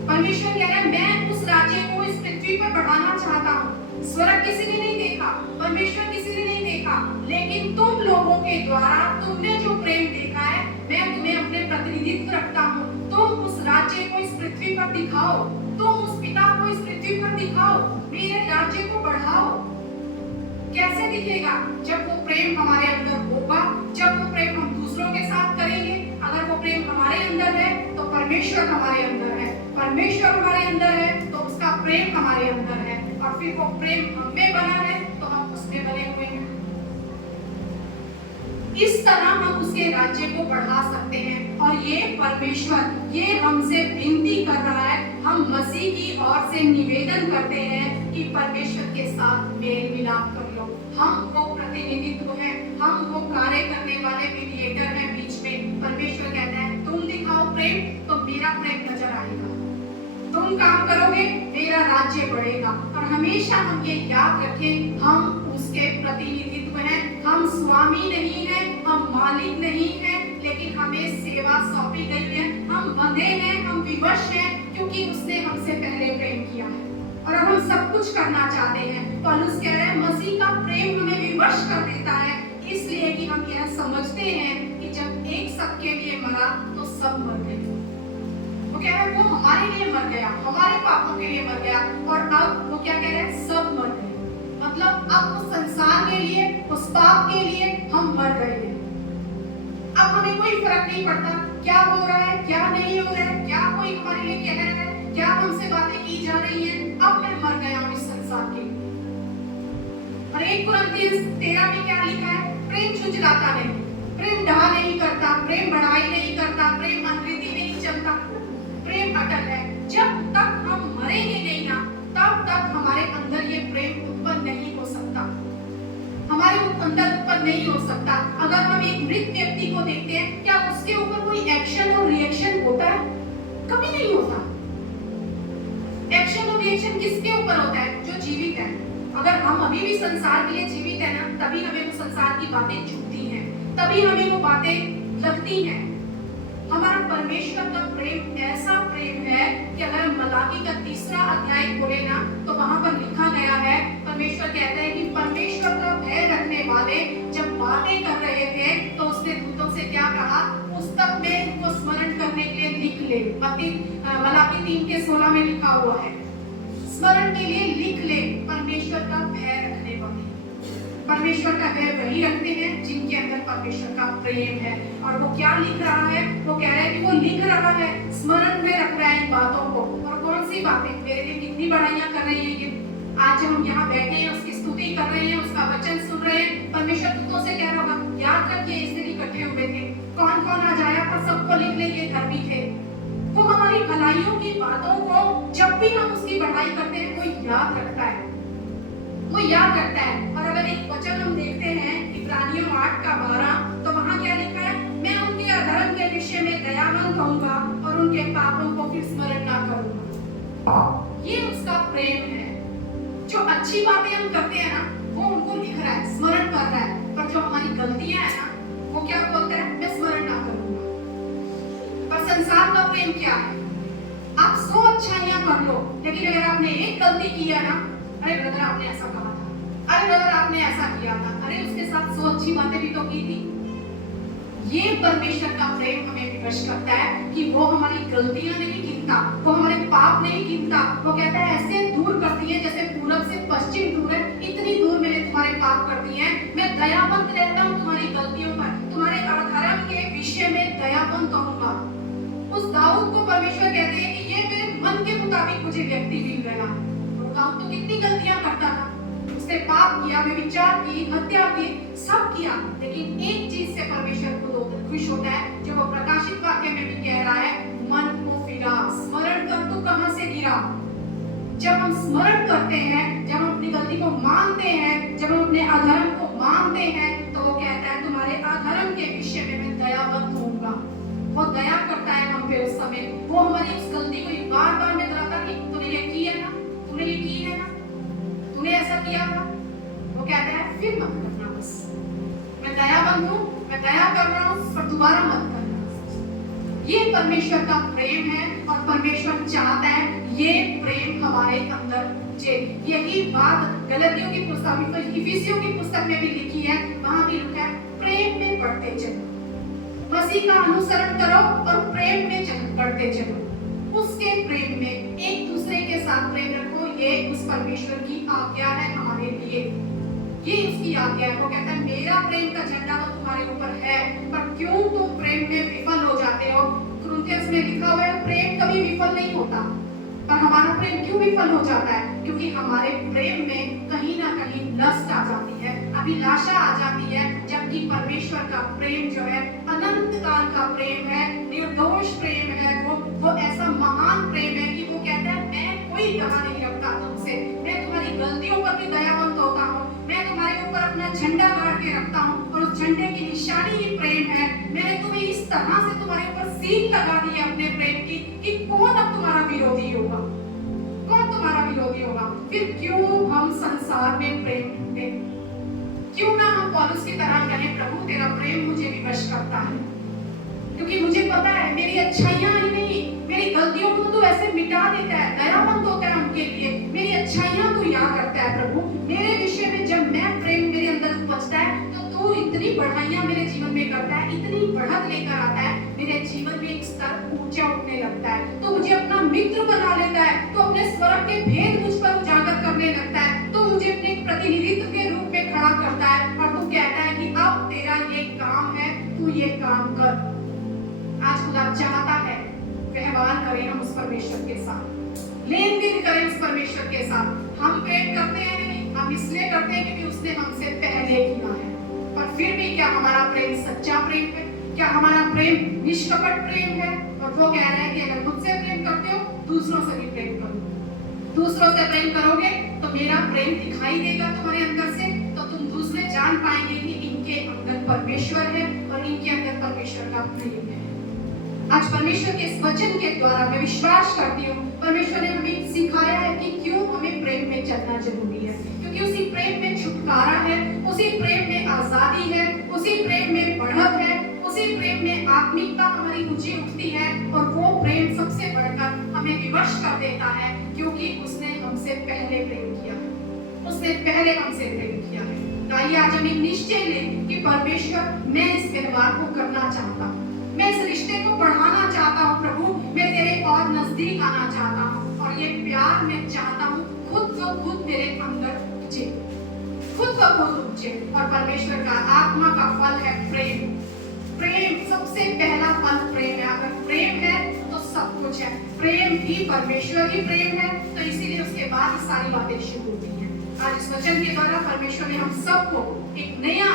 परमेश्वर कह रहा है मैं उस राज्य को इस पृथ्वी पर बढ़ाना चाहता हूँ। स्वर्ग किसी ने नहीं देखा, परमेश्वर किसी ने नहीं देखा, लेकिन तुम लोगों के द्वारा तुमने जो प्रेम देखा है, मैं तुम्हें अपने प्रतिनिधित्व रखता हूँ। तुम उस राज्य को इस पृथ्वी पर दिखाओ, तुम उस पिता को इस पृथ्वी पर दिखाओ, मेरे राज्य को बढ़ाओ। कैसे दिखेगा? जब वो प्रेम हमारे अंदर होगा, जब वो प्रेम हम दूसरों के साथ करेंगे। अगर वो प्रेम हमारे अंदर है तो परमेश्वर हमारे अंदर है, परमेश्वर हमारे अंदर है तो उसका प्रेम हमारे अंदर है, और फिर वो प्रेम हम में बना है तो हम उसमें बने हुए हैं। इस तरह हम उसके राज्य को बढ़ा सकते हैं। और ये परमेश्वर ये हमसे विनती कर रहा है। हम मसीह की ओर से निवेदन करते हैं कि परमेश्वर के साथ मेल मिलाप कर लो। हम वो प्रतिनिधित्व हैं, हम वो कार्य करने वाले मीडिएटर हैं बीच में। परमेश्वर कहता है तुम दिखाओ प्रेम तो मेरा प्रेम नजर आएगा, तुम काम करोगे मेरा राज्य बढ़ेगा। और हमेशा हम ये याद रखें, हम उसके प्रतिनिधित्व हैं। हम स्वामी नहीं हैं, हम मालिक नहीं हैं, लेकिन हमें सेवा सौंपी गई है। हम बंधे हैं, हम विवश हैं, क्योंकि उसने हमसे पहले प्रेम किया है और अब हम सब कुछ करना चाहते हैं। पौलुस कह रहा है मसीह का प्रेम हमें विवश कर देता है, इसलिए कि हम यह समझते हैं कि जब एक सबके लिए मरा तो सब मर गए। वो कह रहा है वो हमारे लिए मर गया, हमारे पापों के लिए मर गया, और अब वो क्या कह रहे हैं? सब मर गए। मतलब अब उस संसार के लिए, उस पाप के लिए हम मर गए हैं। अब हमें कोई फर्क नहीं पड़ता क्या हो रहा है, क्या नहीं हो रहा है, क्या कोई हमारे लिए कह रहा है, क्या हमसे बातें की जा रही हैं। अब मैं मर गया हूँ इस संसार के लिए। और 1 कुरिन्थियंस 13 में क्या लिखा है? प्रेम झुंझलाता नहीं, प्रेम ढा नहीं करता, प्रेम बढ़ाई नहीं करता, प्रेम अनरीति नहीं चलता, प्रेम अटल है। जब तक हम मरेंगे नहीं ना, तब तक हमारे अंदर ये प्रेम उत्पन्न नहीं हो सकता। नहीं हो सकता। अगर हम एक मृत व्यक्ति को देखते हैं, क्या उसके ऊपर कोई एक्शन और रिएक्शन होता है? कभी नहीं होता। एक्शन और रिएक्शन किसके ऊपर होता है? जो जीवित है। अगर हम अभी भी संसार के लिए जीवित है ना, तभी हमें वो संसार की बातें चुभती हैं, तभी हमें वो बातें लगती हैं। हमारा परमेश्वर का प्रेम ऐसा प्रेम है कि अगर मलाकी का 3रा अध्याय खोले ना, तो वहां पर लिखा गया है, परमेश्वर कहता है कि परमेश्वर का भय रखने वाले जब बातें कर रहे थे तो उसने दूतों से क्या कहा? पुस्तक में उनको स्मरण करने के लिए लिख ले। मलाकी 3:16 में लिखा हुआ है, स्मरण के लिए लिख ले परमेश्वर का भय रखने वाले। परमेश्वर का भय वही रखते हैं जिनके अंदर परमेश्वर का प्रेम है। और वो क्या लिख रहा है? वो कह रहा है कि वो लिख रहा है, स्मरण में रख रहा है इन बातों को। और कौन सी बातें? मेरे लिए कितनी बढ़ाइयां कर रही है ये। आज हम यहाँ बैठे हैं, उसकी स्तुति कर रहे हैं, उसका वचन सुन रहे हैं। परमेश्वर दूतों से कह रहा होगा, याद रखिए इस दिन इकट्ठे हुए थे, कौन कौन आज आया था, सबको लिख ले, ये धर्मी थे। वो हमारी भलाइयों की बातों को जब भी हम उसकी बढ़ाई करते हैं, वो याद रखता है, वो याद रखता है। और अगर एक वचन हम देखते हैं इब्रानियों 8:12, तो वहां क्या लिखा है? मैं उनके अधर्म के विषय में दयावंत होऊंगा और उनके पापों को फिर स्मरण ना करूंगा। ये उसका प्रेम है। जो अच्छी बातें हम करते हैं ना, वो उनको लिख रहा है, स्मरण कर रहा है। पर जो हमारी गलतियां है ना, वो क्या बोलता है? मैं स्मरण ना करूंगा। पर संसार का प्रेम क्या है? आप 100 अच्छाइयां कर लो, लेकिन अगर आपने एक गलती की है ना, अरे ब्रदर आपने ऐसा कहा था, अरे ब्रदर आपने ऐसा किया था, अरे उसके साथ 100 अच्छी बातें भी तो की थी। ये परमेश्वर का प्रेम हमें विवश करता है कि वो हमारी गलतियां नहीं गिनता, वो हमारे पाप नहीं गिनता। वो कहता है ऐसे दूर करती है जैसे पूरब से पश्चिम दूर है, इतनी दूर मैंने तुम्हारे पाप कर दिए हैं। मैं दयावंत रहता हूँ तुम्हारी गलतियों पर, तुम्हारे अधर्म के विषय में दयावंत होऊंगा। उस दाऊद को परमेश्वर कहते हैं कि ये मेरे मन के मुताबिक मुझे व्यक्ति मिल गया। दाऊद तो कितनी गलतियां करता था, उसने पाप किया, व्यभिचार की, हत्या की, सब किया, लेकिन एक चीज से परमेश्वर को खुश होता है, जो वो प्रकाशित वाक्य में भी कह रहा है, मन को फिरा, स्मरण कर तू कहां से गिरा। जब हम स्मरण करते हैं, जब हम अपनी गलती को मानते हैं, जब हम अपने अधर्म को मानते हैं, तो वो कहता है तुम्हारे अधर्म के विषय में मैं दयावंत होऊंगा। वो दया करता है हम पे उस समय। वो हमारी उस गलती को बार बार में दोहराता कि तूने ये की है ना, तूने ये की है ना, तूने ऐसा किया था। वो कहता है फिर मत करना, बस मैं दयावंत हूँ, मैं दया कर रहा हूँ, पर दोबारा मत करना। ये परमेश्वर का प्रेम है और परमेश्वर चाहता है ये प्रेम हमारे अंदर जे। यही बात गलतियों की पुस्तक, इफिसियों की पुस्तक में भी लिखी है, वहां भी लिखा है प्रेम में बढ़ते चलो, मसीह का अनुसरण करो और प्रेम में बढ़ते चलो। उसके प्रेम में एक दूसरे के साथ प्रेम रखो, ये उस परमेश्वर की आज्ञा है हमारे लिए, ये उसकी आज्ञा है। वो कहता है मेरा प्रेम का झंडा तो तुम्हारे ऊपर है, पर क्यों तुम प्रेम में विफल हो जाते हो? कुरिन्थियंस में लिखा हुआ है प्रेम कभी विफल नहीं होता। पर हमारा प्रेम क्यों विफल हो जाता है? क्योंकि हमारे प्रेम में कहीं ना कहीं लस्ट आ जाती है, अभिलाषा आ जाती है, जबकि परमेश्वर का प्रेम जो है अनंत काल का प्रेम है, निर्दोष प्रेम है। वो ऐसा महान प्रेम है कि वो कहता है मैं कोई दया नहीं रखता तुमसे, मैं तुम्हारी गलतियों पर भी दयावंत होता हूँ, मैं तुम्हारे ऊपर अपना झंडा गाड़ के रखता हूँ और उस झंडे की निशानी ही प्रेम है। मैंने तुम्हें इस तरह से तुम्हारे ऊपर सील लगा दी है अपने प्रेम की कि कौन अब तुम्हारा विरोधी होगा, कौन तुम्हारा विरोधी होगा। फिर क्यों हम संसार में प्रेम ढूंढे? क्यों ना हम पौलुस की तरह कहें प्रभु तेरा प्रेम मुझे विवश करता है, क्योंकि मुझे पता है मेरी अच्छाइयां ही नहीं, मेरी गलतियों को तो ऐसे मिटा देता है, दयावंत होता है उनके लिए, मेरी अच्छाइयां तो याद रखता है प्रभु मेरे विषय में। जब मैं प्रेम मेरे अंदर उपजता है तो तू इतनी बढ़ाइयां मेरे जीवन में करता है, इतनी बढ़त लेकर आता है, मेरे जीवन में एक स्तर ऊंचा उठने लगता है। तो मुझे अपना मित्र बना लेता है, तो अपने स्वर्ग के भेद मुझ पर उजागर करने लगता है, तो मुझे अपने प्रतिनिधित्व के रूप में खड़ा करता है और तू कहता है कि अब तेरा ये काम है, तू ये काम कर। आज खुदा चाहता है व्यवहार करें हम उस परमेश्वर के साथ, लेन देन करें उस परमेश्वर के साथ। हम प्रेम करते हैं नहीं, हम इसलिए करते हैं क्योंकि उसने हमसे पहले किया है। पर फिर भी क्या हमारा प्रेम सच्चा प्रेम है? क्या हमारा प्रेम निष्कपट प्रेम है? और वो कह रहे हैं कि अगर मुझसे प्रेम करते हो दूसरों से भी प्रेम करो, दूसरों से प्रेम करोगे तो मेरा प्रेम दिखाई देगा तुम्हारे अंदर से, तो तुम दूसरे जान पाएंगे कि इनके इनके अंदर परमेश्वर है और इनके अंदर परमेश्वर का प्रेम है। आज परमेश्वर के इस वचन के द्वारा मैं विश्वास करती हूँ परमेश्वर ने हमें सिखाया है कि क्यों हमें प्रेम में चलना जरूरी है, क्योंकि उसी प्रेम में छुटकारा है, उसी प्रेम में आजादी है, उसी प्रेम में बढ़त है, उसी प्रेम में आत्मिकता हमारी ऊंची उठती है और वो प्रेम सबसे बढ़कर हमें विवश कर देता है, क्योंकि उसने हमसे पहले प्रेम किया है, उसने पहले हमसे प्रेम किया है। तो आइए आज हम एक निश्चय लें कि परमेश्वर मैं इस व्यवहार को करना चाहता हूँ, मैं इस रिश्ते को बढ़ाना चाहता हूँ प्रभु, मैं तेरे और नजदीक आना चाहता हूँ और ये प्यार मैं चाहता हूँ खुद ब खुद मेरे अंदर उपजे, खुद ब खुद उपजे। और परमेश्वर का आत्मा का फल है प्रेम। प्रेम सबसे पहला फल प्रेम है। अगर प्रेम है तो सब कुछ है, प्रेम भी परमेश्वर ही प्रेम है, तो इसीलिए उसके बाद सारी बातें शुरू होती हैं। आज इस वचन के द्वारा परमेश्वर ने हम सबको एक नया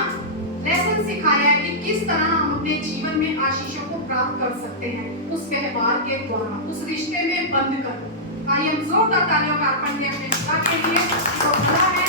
लेसन सिखाया है कि किस तरह हम अपने जीवन में आशीषों को प्राप्त कर सकते हैं उस व्यवहार के द्वारा, उस रिश्ते में बंद कर। आइए हम जोरदार तालियों का अर्पण करें अपने खुदा के लिए, जो भला है